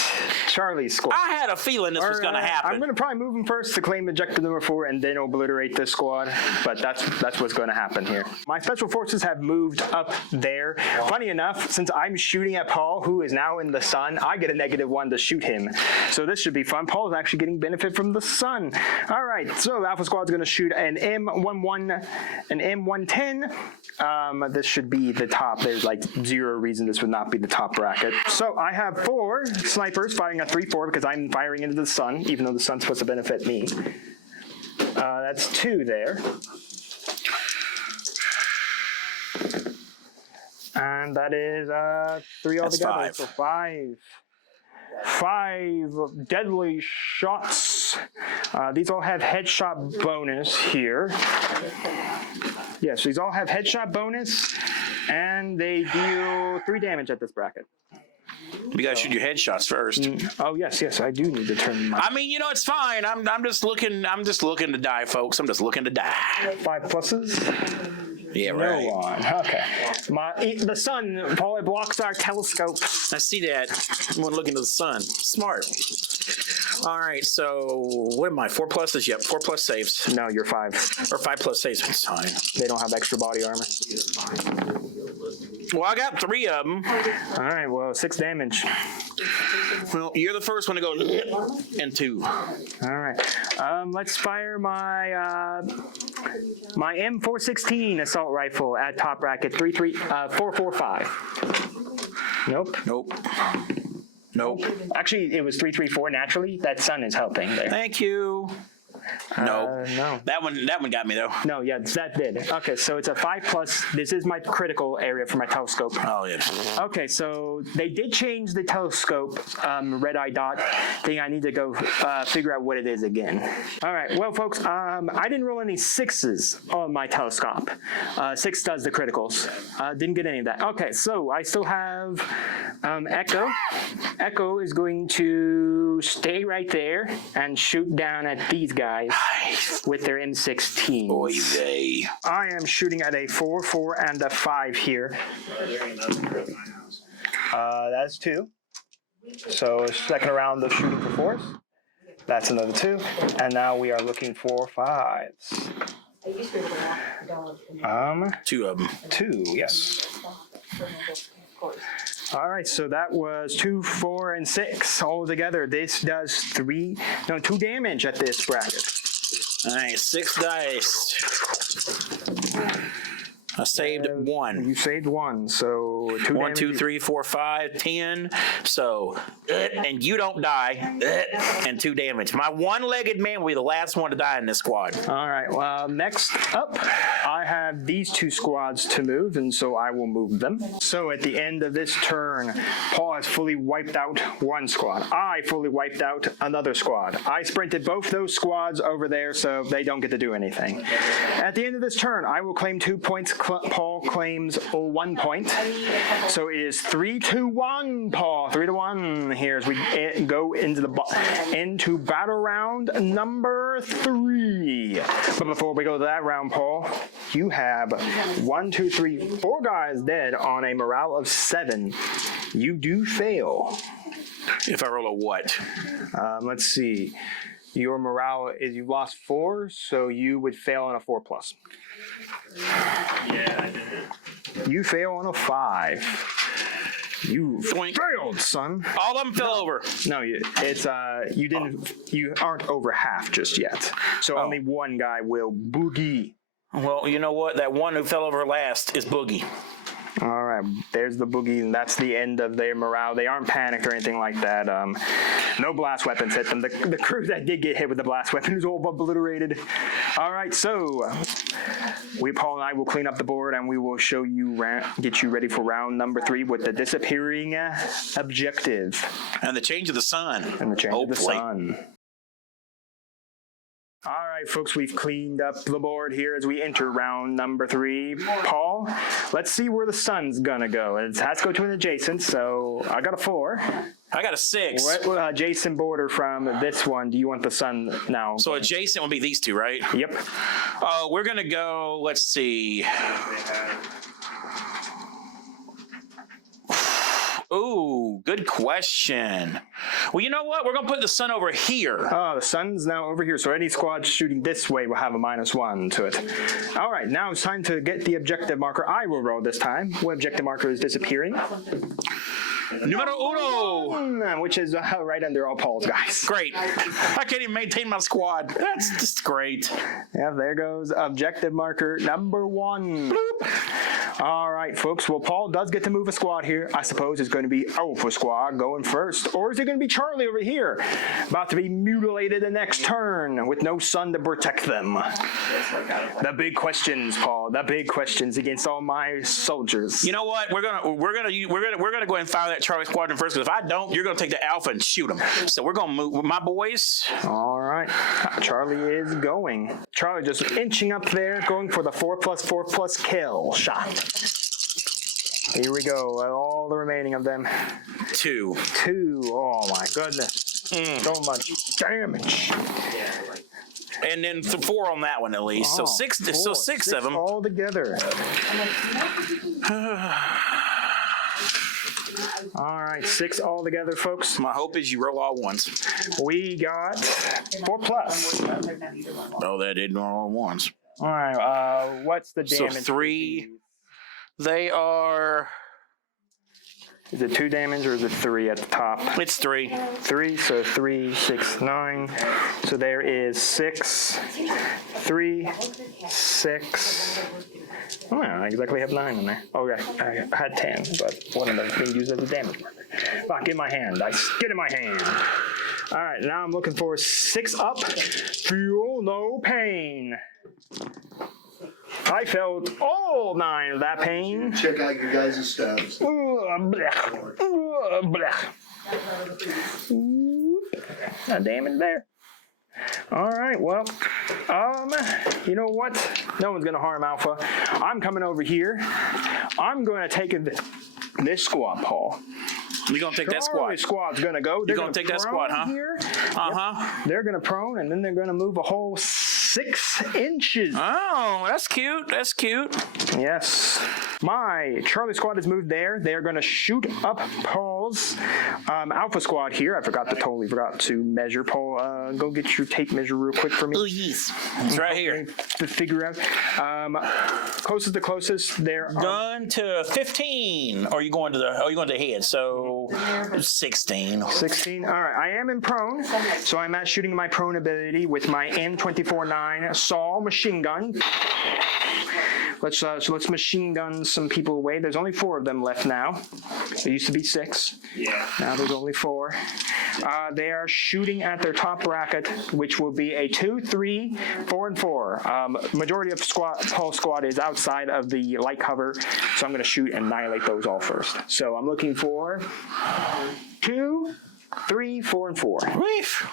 Charlie Squad. I had a feeling this was going to happen. I'm going to probably move him first to claim objective number 4 and then obliterate this squad, but that's what's going to happen here. My special forces have moved up there. Funny enough, since I'm shooting at Paul, who is now in the sun, I get a -1 to shoot him. So this should be fun. Paul is actually getting benefit from the sun. All right, so Alpha Squad's going to shoot an M11, an M110. This should be the top. There's like zero reason this would not be the top bracket. So I have 4 snipers firing a 3-4 because I'm firing into the sun, even though the sun's supposed to benefit me. That's 2 there. And that is 3 altogether. That's 5. So 5 deadly shots. These all have headshot bonus here. Yes, these all have headshot bonus, and they deal 3 damage at this bracket. You gotta shoot your headshots first. Oh yes, I do need to turn my. I mean, you know, it's fine. I'm just looking to die, folks. I'm just looking to die. 5 pluses. Yeah, right. No one. Okay. The sun, Paul, it blocks our telescope. I see that. I'm looking to the sun. Smart. All right, so what am I? 4 pluses? Yep, 4 plus saves. No, you're 5. Or 5 plus saves. It's fine. They don't have extra body armor. Well, I got 3 of them. All right, well, 6 damage. Well, you're the first one to go and 2. All right. Let's fire my my M416 assault rifle at top bracket 445. Nope. Nope. Actually, it was 334 naturally. That sun is helping there. Thank you. No. That one got me though. No, yeah, that did. Okay, so it's a 5 plus. This is my critical area for my telescope. Oh yeah. Okay, so they did change the telescope red eye dot thing. I need to go figure out what it is again. All right, well, folks, I didn't roll any 6s on my telescope. 6 does the criticals. Didn't get any of that. Okay, so I still have Echo. Echo is going to stay right there and shoot down at these guys with their M16s. Oy vey. I am shooting at a 4, 4, and a 5 here. That's 2. So second round of shooting for 4s. That's another 2. And now we are looking for 5s. 2 of them. 2, yes. All right, so that was 2, 4, and 6 all together. This does 2 damage at this bracket. All right, 6 dice. I saved 1. You saved 1, so 2 1, 2, 3, 4, 5, 10. So, and you don't die, and 2 damage. My one-legged man will be the last one to die in this squad. All right, well, next up, I have these 2 squads to move, and so I will move them. So at the end of this turn, Paul has fully wiped out 1 squad. I fully wiped out another squad. I sprinted both those squads over there, so they don't get to do anything. At the end of this turn, I will claim 2 points. Paul claims 1 point. So it is 3-1, Paul. 3-1 here as we go into into battle round number 3. But before we go to that round, Paul, you have 1, 2, 3, 4 guys dead on a morale of 7. You do fail. If I roll a what? Let's see. Your morale is you lost 4, so you would fail on a 4 plus. Yeah, I did. You fail on a 5. You Boink. failed, son. All of them fell over. No, you aren't over half just yet. So only 1 guy will boogie. Well, you know what? That one who fell over last is Boogie. All right, there's the boogie, and that's the end of their morale. They aren't panicked or anything like that. No blast weapons hit them. The crew that did get hit with the blast weapon is all obliterated. All right, so Paul and I will clean up the board, and we will show you, get you ready for round number 3 with the disappearing objective. And the change of the sun. And the change of the Hopefully. sun. All right, folks, we've cleaned up the board here as we enter round number 3. Paul, let's see where the sun's gonna go. It has to go to an adjacent, so I got a 4. I got a 6. What adjacent border from this one do you want the sun now? So adjacent would be these 2, right? Yep. We're going to go, let's see. Ooh, good question. Well, you know what? We're going to put the sun over here. Oh, the sun's now over here, so any squad shooting this way will have a -1 to it. All right, now it's time to get the objective marker. I will roll this time. What objective marker is disappearing? Numero uno. Which is right under all Paul's guys. Great. I can't even maintain my squad. That's just great. Yeah, there goes objective marker number 1. Bloop. All right, folks. Well, Paul does get to move a squad here. I suppose it's going to be Alpha Squad going first. Or is it going to be Charlie over here? About to be mutilated the next turn with no sun to protect them. The big questions, Paul. The big questions against all my soldiers. You know what? We're gonna go ahead and fire that Charlie Squadron first, because if I don't, you're gonna take the Alpha and shoot him. So we're gonna move with my boys. All right, Charlie is going. Charlie just inching up there, going for the 4+4+ kill shot. Here we go. All the remaining of them. 2. 2. Oh my goodness. So much damage. And then 4 on that one at least. Oh, so 6. four, So 6 of them. all together. All right, 6 all together, folks. My hope is you roll all ones. We got 4+. Oh, that didn't roll all ones. All right. What's the So damage? 3. They are. Is it 2 damage or is it 3 at the top? It's 3. 3, so 3, 6, 9. So there is 6, 3, 6. Oh, I exactly have 9 in there. Okay, I had 10, but one of them is being used as a damage marker. Lock in my hand. I get in my hand. All right, now I'm looking for 6 up. Feel no pain. I felt all 9 of that pain. Check out your guys' stats. Not damage there. All right, well, you know what? No one's gonna harm Alpha. I'm coming over here. I'm gonna take this squad, Paul. You gonna take that squad? Squad's gonna go. You gonna take that squad, huh? Here. Uh-huh. Yep. They're gonna prone, and then they're gonna move a whole 6 inches. Oh, that's cute. That's cute. Yes. My Charlie squad has moved there. They are going to shoot up Paul's Alpha squad here. I totally forgot to measure. Paul, go get your tape measure real quick for me. Oh, yes. It's right here. To figure out. Closest to closest, there are... Done to 15. Or are you going to the head? So 16. 16. All right. I am in prone, so I'm at shooting my prone ability with my M24-9 SAW machine gun. Let's machine gun some people away. There's only 4 of them left now. There used to be 6. Yeah. Now there's only 4. They are shooting at their top bracket, which will be a 2, 3, 4, and 4. Majority of Paul's squad is outside of the light cover, so I'm going to shoot and annihilate those all first. So I'm looking for 2, 3, 4, and 4. Reef.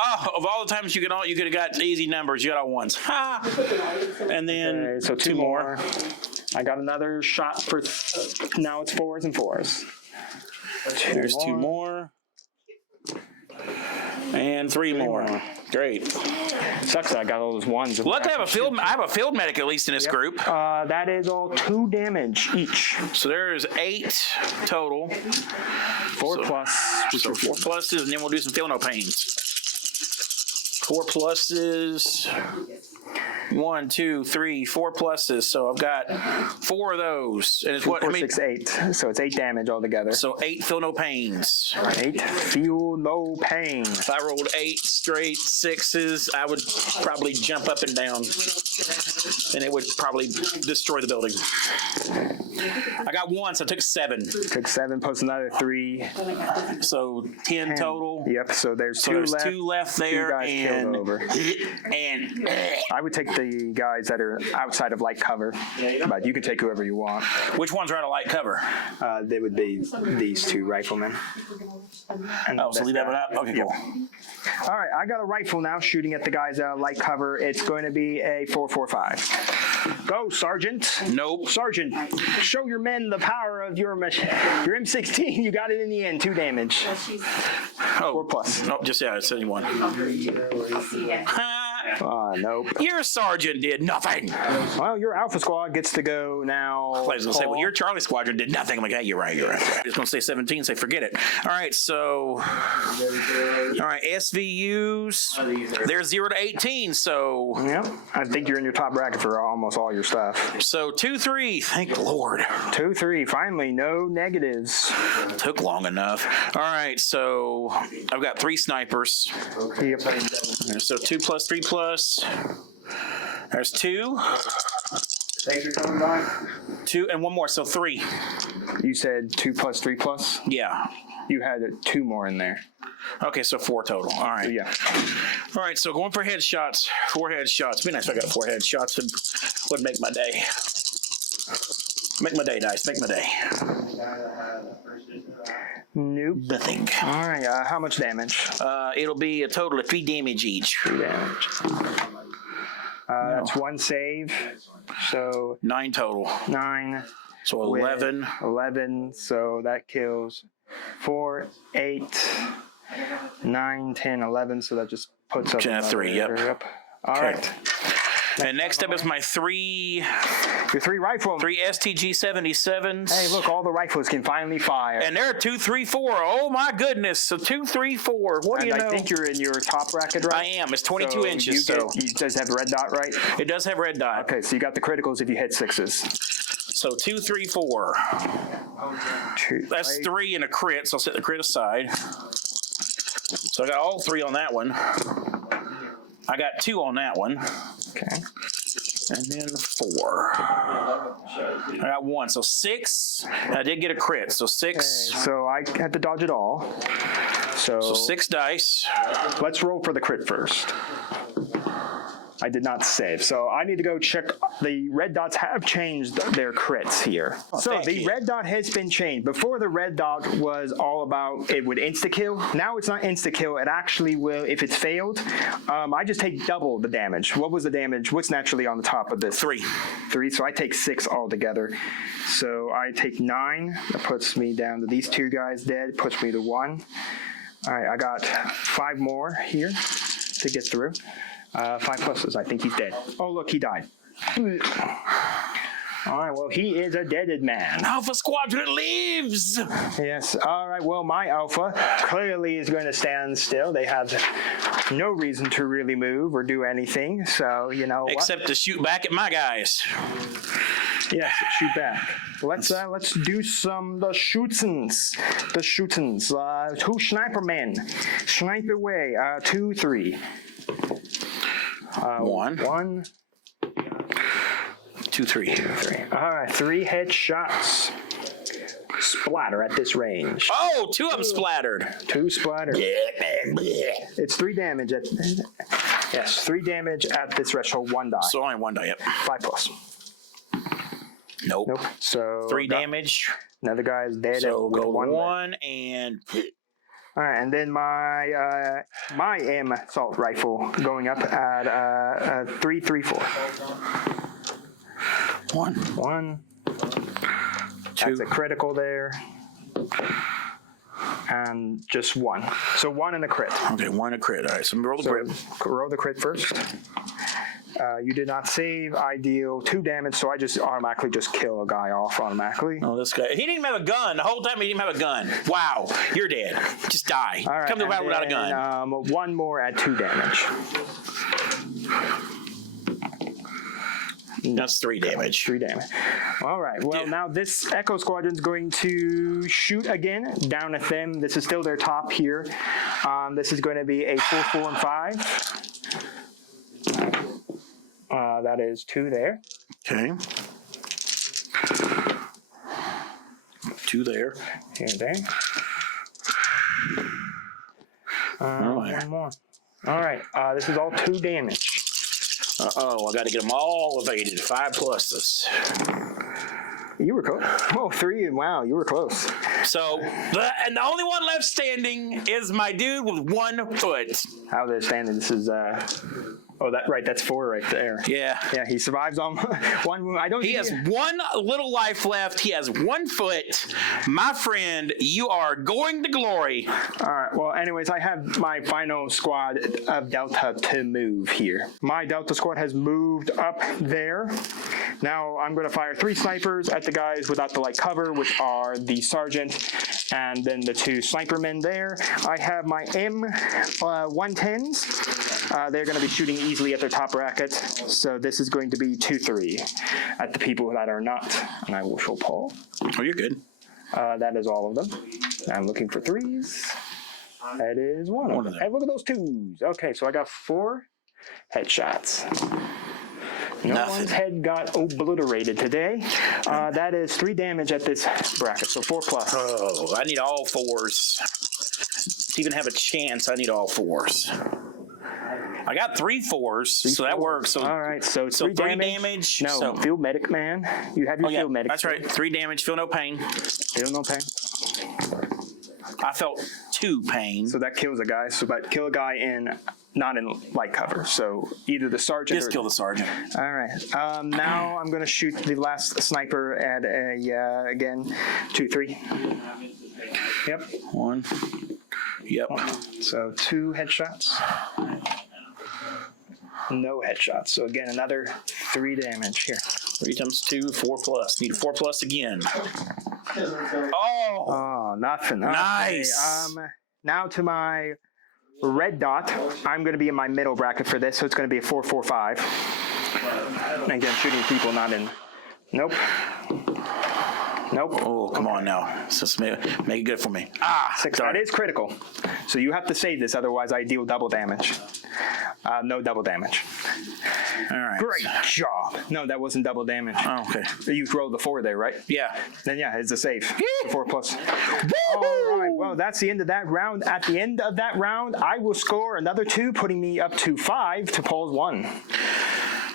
Oh, of all the times you could have got easy numbers, you got all ones. Ha! And then Okay, so 2 more. I got another shot for. Now it's 4s and 4s. There's 2 more. And 3 more. Great. Sucks that I got all those 1s. Luckily, I have a field medic at least in this group. That is all 2 damage each. So there's 8 total. 4 plus. So 4 pluses, and then we'll do some feel no pains. 4 pluses. 1, 2, 3, 4 pluses. So I've got 4 of those. And it's 4, 6, 8. So it's 8 damage altogether. So 8 feel no pains. 8 feel no pain. If I rolled 8 straight 6s, I would probably jump up and down. And it would probably destroy the building. I got 1, so I took 7. Took 7 plus another 3. So 10 total. Yep, so there's 2 there's left. 2 left there. 2 guys killed over. And I would take the guys that are outside of light cover, but you can take whoever you want. which ones are out of light cover? They would be these 2 riflemen. And Oh, so leave that one up? Okay, cool. All right, I got a rifle now shooting at the guys out of light cover. It's going to be a 4.45. Go, Sergeant. Nope. Sergeant, show your men the power of your M16. You got it in the end. 2 damage. Oh, 4 plus. Nope, just, it's 71. Nope. Your sergeant did nothing. Well, your Alpha Squad gets to go now. I was going to say, well, your Charlie Squadron did nothing. I'm like, hey, you're right. I was going to say 17, say forget it. All right, so, SVUs, they're 0 to 18, so. Yep, I think you're in your top bracket for almost all your stuff. So 2-3, thank the Lord. 2-3, finally, no negatives. Took long enough. All right, so I've got 3 snipers. Yep. So 2 plus 3 plus. There's 2. Thanks for coming by. 2 and 1 more, so 3. You said 2 plus 3 plus? Yeah. You had 2 more in there. Okay, so 4 total. All right. Yeah. All right, so going for headshots. 4 headshots. It'd be nice if I got 4 headshots. It would make my day. Make my day, Dice. Make my day. Nope. Nothing. All right, how much damage? It'll be a total of 3 damage each. 3 damage. That's 1 save. So 9 total. 9. So 11. 11. So that kills 4, 8, 9, 10, 11. So that just puts up 3. Yep. Yep. All right. And next up is my 3. Your 3 rifles. 3 STG-77s. Hey, look, all the rifles can finally fire. And they're 2, 3, 4. Oh my goodness! So 2, 3, 4. What do you know? I think you're in your top bracket, right? I am. It's 22 inches. You does have red dot, right? It does have red dot. Okay, so you got the criticals if you hit 6s. So 2, 3, 4. That's 3 and a crit. So I'll set the crit aside. So I got all 3 on that one. I got 2 on that one. Okay. And then 4. I got 1. So 6. I did get a crit. So 6. Okay, so I had to dodge it all. So 6 dice. Let's roll for the crit first. I did not save. So I need to go check. The red dots have changed their crits here. So the red dot has been changed. Before, the red dot was all about it would insta-kill. Now it's not insta-kill. It actually will, if it's failed, I just take double the damage. What was the damage? What's naturally on the top of this? 3. 3, so I take 6 altogether. So I take 9. That puts me down to these 2 guys dead. Puts me to 1. All right, I got 5 more here to get through. 5 pluses. I think he's dead. Oh, look, he died. All right, well, he is a deaded man. Alpha Squadron leaves! Yes, all right, well, my Alpha clearly is going to stand still. They have no reason to really move or do anything, so, you know Except to shoot back at my guys. Yes, shoot back. Let's do the shootings. The shootings. 2 sniper men. Snipe away. 2, 3. 1. 2, 3. 3. All right, 3 headshots. Splatter at this range. Oh, 2 of them splattered. 2 splatter. It's 3 damage at. Yes, 3 damage at this threshold. 1 die. So only 1 die. Yep. 5 plus. Nope. So 3 damage. Another guy is dead. So with go 1 and. All right, and then my M assault rifle going up at 3, 3, 4. 1. 1. 2. That's a critical there. And just 1. So 1 and a crit. Okay, 1 a crit. All right, so roll the crit. Roll the crit first. You did not save. I deal 2 damage, so I just automatically just kill a guy off automatically. Oh, this guy. He didn't even have a gun. The whole time he didn't have a gun. Wow, you're dead. Just die. All right, Come to the battle without a gun. 1 more at 2 damage. That's 3 damage. 3 damage. All right. Well, now this Echo Squadron's going to shoot again down at them. This is still their top here. This is going to be a 4, 4, and 5. That is 2 there. Okay. 2 there. Here, there. One more. All right. This is all 2 damage. Uh-oh, I got to get them all evaded. 5 pluses. You were close. Oh, 3, wow, you were close. So, and the only one left standing is my dude with 1 foot. How they're standing, this is, oh, that's 4 right there. Yeah. Yeah, he survives on 1 wound. He has 1 little life left. He has 1 foot. My friend, you are going to glory. All right, well, anyways, I have my final squad of Delta to move here. My Delta squad has moved up there. Now I'm going to fire 3 snipers at the guys without the light cover, which are the sergeant and then the 2 snipermen there. I have my M110s. They're going to be shooting easily at their top brackets, so this is going to be 2-3 at the people that are not, and I will show Paul. Oh, you're good. That is all of them. I'm looking for 3s. That is 1 of them. Hey, look at those 2s. Okay, so I got 4 headshots. No one's head got obliterated today. That is 3 damage at this bracket, so 4 plus. Oh, I need all 4s. To even have a chance, I need all 4s. I got 3 4s, so that works. So, all right, so 3 damage. No, so, field medic, man. You have your field medic. That's right. 3 damage, feel no pain. Feel no pain. I felt 2 pain. So that kills a guy. So that kill a guy not in light cover. So either the sergeant Just kill the sergeant. All right. Now I'm going to shoot the last sniper at again 2-3. Yep. 1. Yep. So 2 headshots. No headshots. So again, another 3 damage here. 3 times 2, 4 plus. Need a 4 plus again. Oh, nothing. Nice. Okay. Now to my red dot. I'm going to be in my middle bracket for this, so it's going to be a 4-4-5. And again, shooting people not in. Nope. Nope. Oh, come on now. Just make it good for me. 6. That is critical. So you have to save this, otherwise I deal double damage. No double damage. All right. Great job. No, that wasn't double damage. Oh, okay. You rolled the 4 there, right? Yeah. Then yeah, it's a save. 4 plus. All right. Well, that's the end of that round. At the end of that round, I will score another 2, putting me up to 5 to Paul's 1.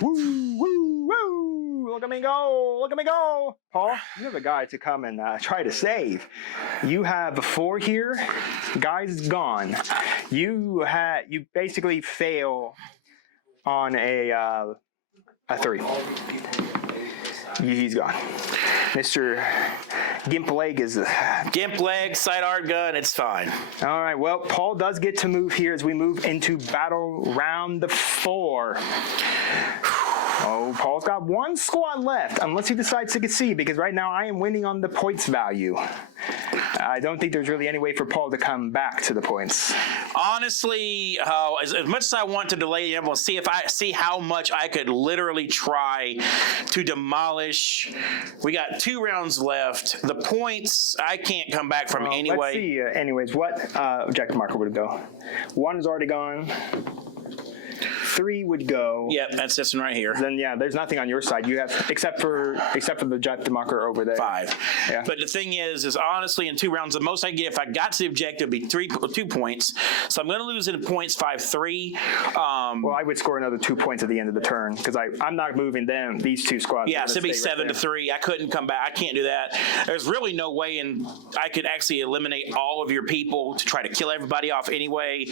Woo, woo, woo. Look at me go. Look at me go. Paul, you have a guy to come and try to save. You have 4 here. Guy's gone. You basically fail on a 3. He's gone. Mr. Gimp Leg is... Gimp Leg, sidearm gun, it's fine. All right, well, Paul does get to move here as we move into battle round 4. Oh, Paul's got 1 squad left, unless he decides to concede, because right now I am winning on the points value. I don't think there's really any way for Paul to come back to the points. Honestly, as much as I want to delay the we'll see how much I could literally try to demolish. We got 2 rounds left. The points I can't come back from anyway. Let's see. Anyways, what objective marker would it go? 1 is already gone. 3 would go. Yep, that's this one right here. Then yeah, there's nothing on your side. You have except for the objective marker over there. 5. Yeah. But the thing is honestly in 2 rounds, the most I get if I got to the objective would be 2 points. So I'm going to lose in points 5-3. Well, I would score another 2 points at the end of the turn because I'm not moving these 2 squads. Yeah, so it'd be 7-3. I couldn't come back. I can't do that. There's really no way I could actually eliminate all of your people to try to kill everybody off anyway.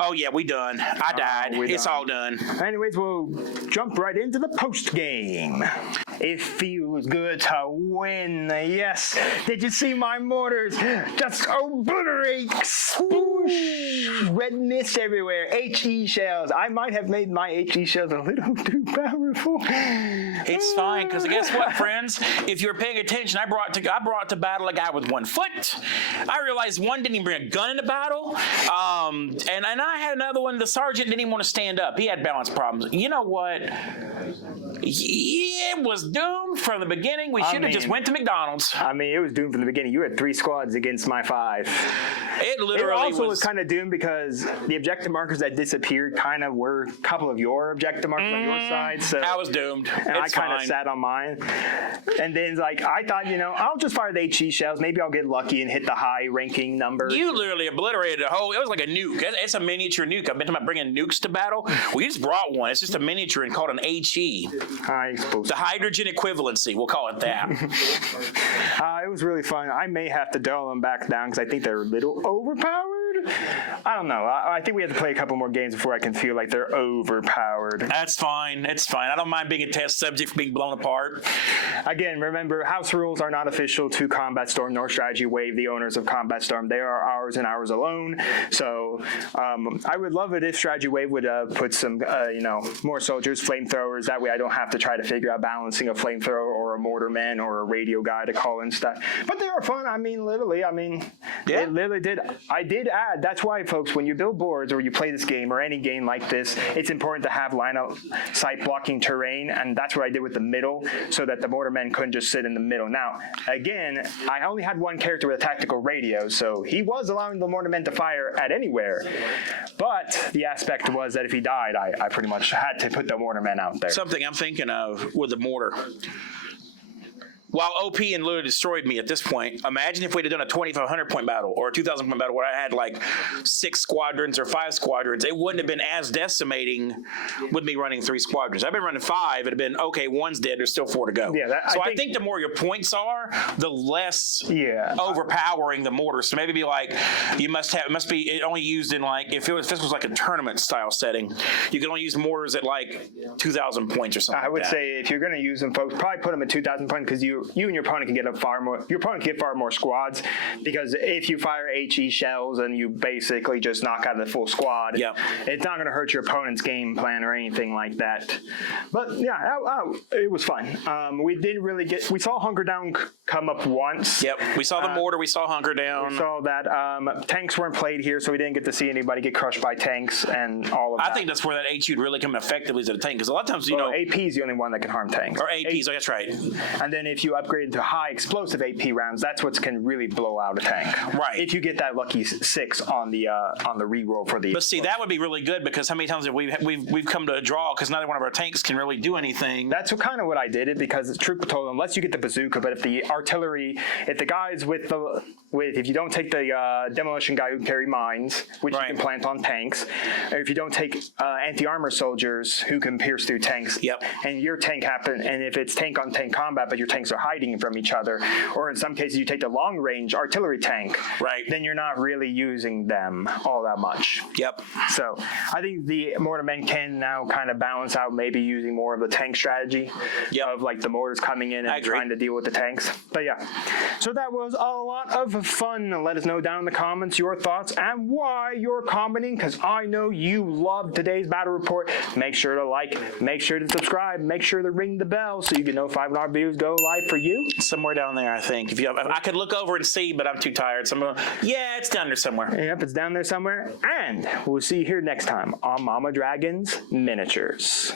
Oh yeah, we done. I died. It's all done. Anyways, we'll jump right into the post game. It feels good to win. Yes. Did you see my mortars just obliterate? Spoosh. Red mist everywhere. HE shells. I might have made my HE shells a little too powerful. It's fine, because guess what, friends? If you're paying attention, I brought to battle a guy with 1 foot. I realized one didn't even bring a gun into battle. And I had another one, the sergeant didn't even want to stand up. He had balance problems. You know what? It was doomed from the beginning. We should have just went to McDonald's. I mean, it was doomed from the beginning. You had 3 squads against my 5. It It literally also was kind of doomed because the objective markers that disappeared kind of were a couple of your objective markers on your side. So I was doomed. and It's I kind of fine. sat on mine. And then like I thought, I'll just fire the HE shells. Maybe I'll get lucky and hit the high ranking number. You literally obliterated a whole. It was like a nuke. It's a miniature nuke. I've been talking about bringing nukes to battle. We just brought one. It's just a miniature and called an HE. High explosive. The hydrogen equivalency. We'll call it that. It was really fun. I may have to dial them back down because I think they're a little overpowered. I don't know. I think we have to play a couple more games before I can feel like they're overpowered. That's fine. It's fine. I don't mind being a test subject for being blown apart. Again, remember, house rules are not official to Combat Storm nor Strategy Wave, the owners of Combat Storm. They are ours and ours alone. So I would love it if Strategy Wave would put some, more soldiers, flamethrowers. That way I don't have to try to figure out balancing a flamethrower or a mortarman or a radio guy to call in stuff. But they are fun. It literally did. I did add, that's why, folks, when you build boards or you play this game or any game like this, it's important to have line of sight blocking terrain. And that's what I did with the middle so that the mortarmen couldn't just sit in the middle. Now, again, I only had one character with a tactical radio, so he was allowing the mortarmen to fire at anywhere. But the aspect was that if he died, I pretty much had to put the mortarmen out there. Something I'm thinking of with the mortar. While OP and literally destroyed me at this point, imagine if we'd have done a 2,500 point battle or a 2,000 point battle where I had like 6 squadrons or 5 squadrons. It wouldn't have been as decimating with me running 3 squadrons. I've been running 5. It'd have been, okay, 1's dead. There's still 4 to go. Yeah, I think the more your points are, the less overpowering the mortar. So maybe be like, it must be only used in like, if this was like a tournament style setting, you can only use mortars at like 2,000 points or something. I would say if you're going to use them, folks, probably put them at 2,000 points because you and your opponent can get far more squads, because if you fire HE shells and you basically just knock out the full squad, it's not going to hurt your opponent's game plan or anything like that. But yeah, it was fun. We saw Hunker Down come up once. Yep, we saw the mortar, we saw Hunker Down. We saw that. Tanks weren't played here, so we didn't get to see anybody get crushed by tanks and all of that. I think that's where that HE would really come effectively as a tank, because a lot of times, AP is the only one that can harm tanks. Or APs, that's right. And then if you upgrade to high explosive AP rounds, that's what can really blow out a tank. Right. If you get that lucky 6 on the reroll for the. But see, that would be really good, because how many times have we've come to a draw because neither one of our tanks can really do anything. That's kind of what I did it, because it's Trooper told them, unless you get the bazooka, but if the artillery, if the guys if you don't take the demolition guy who can carry mines, which you can plant on tanks, or if you don't take anti-armor soldiers who can pierce through tanks, and your tank and if it's tank on tank combat, but your tanks are hiding from each other, or in some cases you take the long range artillery tank, then you're not really using them all that much. So I think the mortarmen can now kind of balance out, maybe using more of the tank strategy of like the mortars coming in and trying to deal with the tanks. But yeah, so that was a lot of fun. Let us know down in the comments your thoughts and why you're commenting, because I know you loved today's battle report. Make sure to like, make sure to subscribe, make sure to ring the bell so you can notify when our videos go live for you. Somewhere down there, I think. I could look over and see, but I'm too tired. So it's down there somewhere. Yep, it's down there somewhere. And we'll see you here next time on Mama Dragon's Miniatures.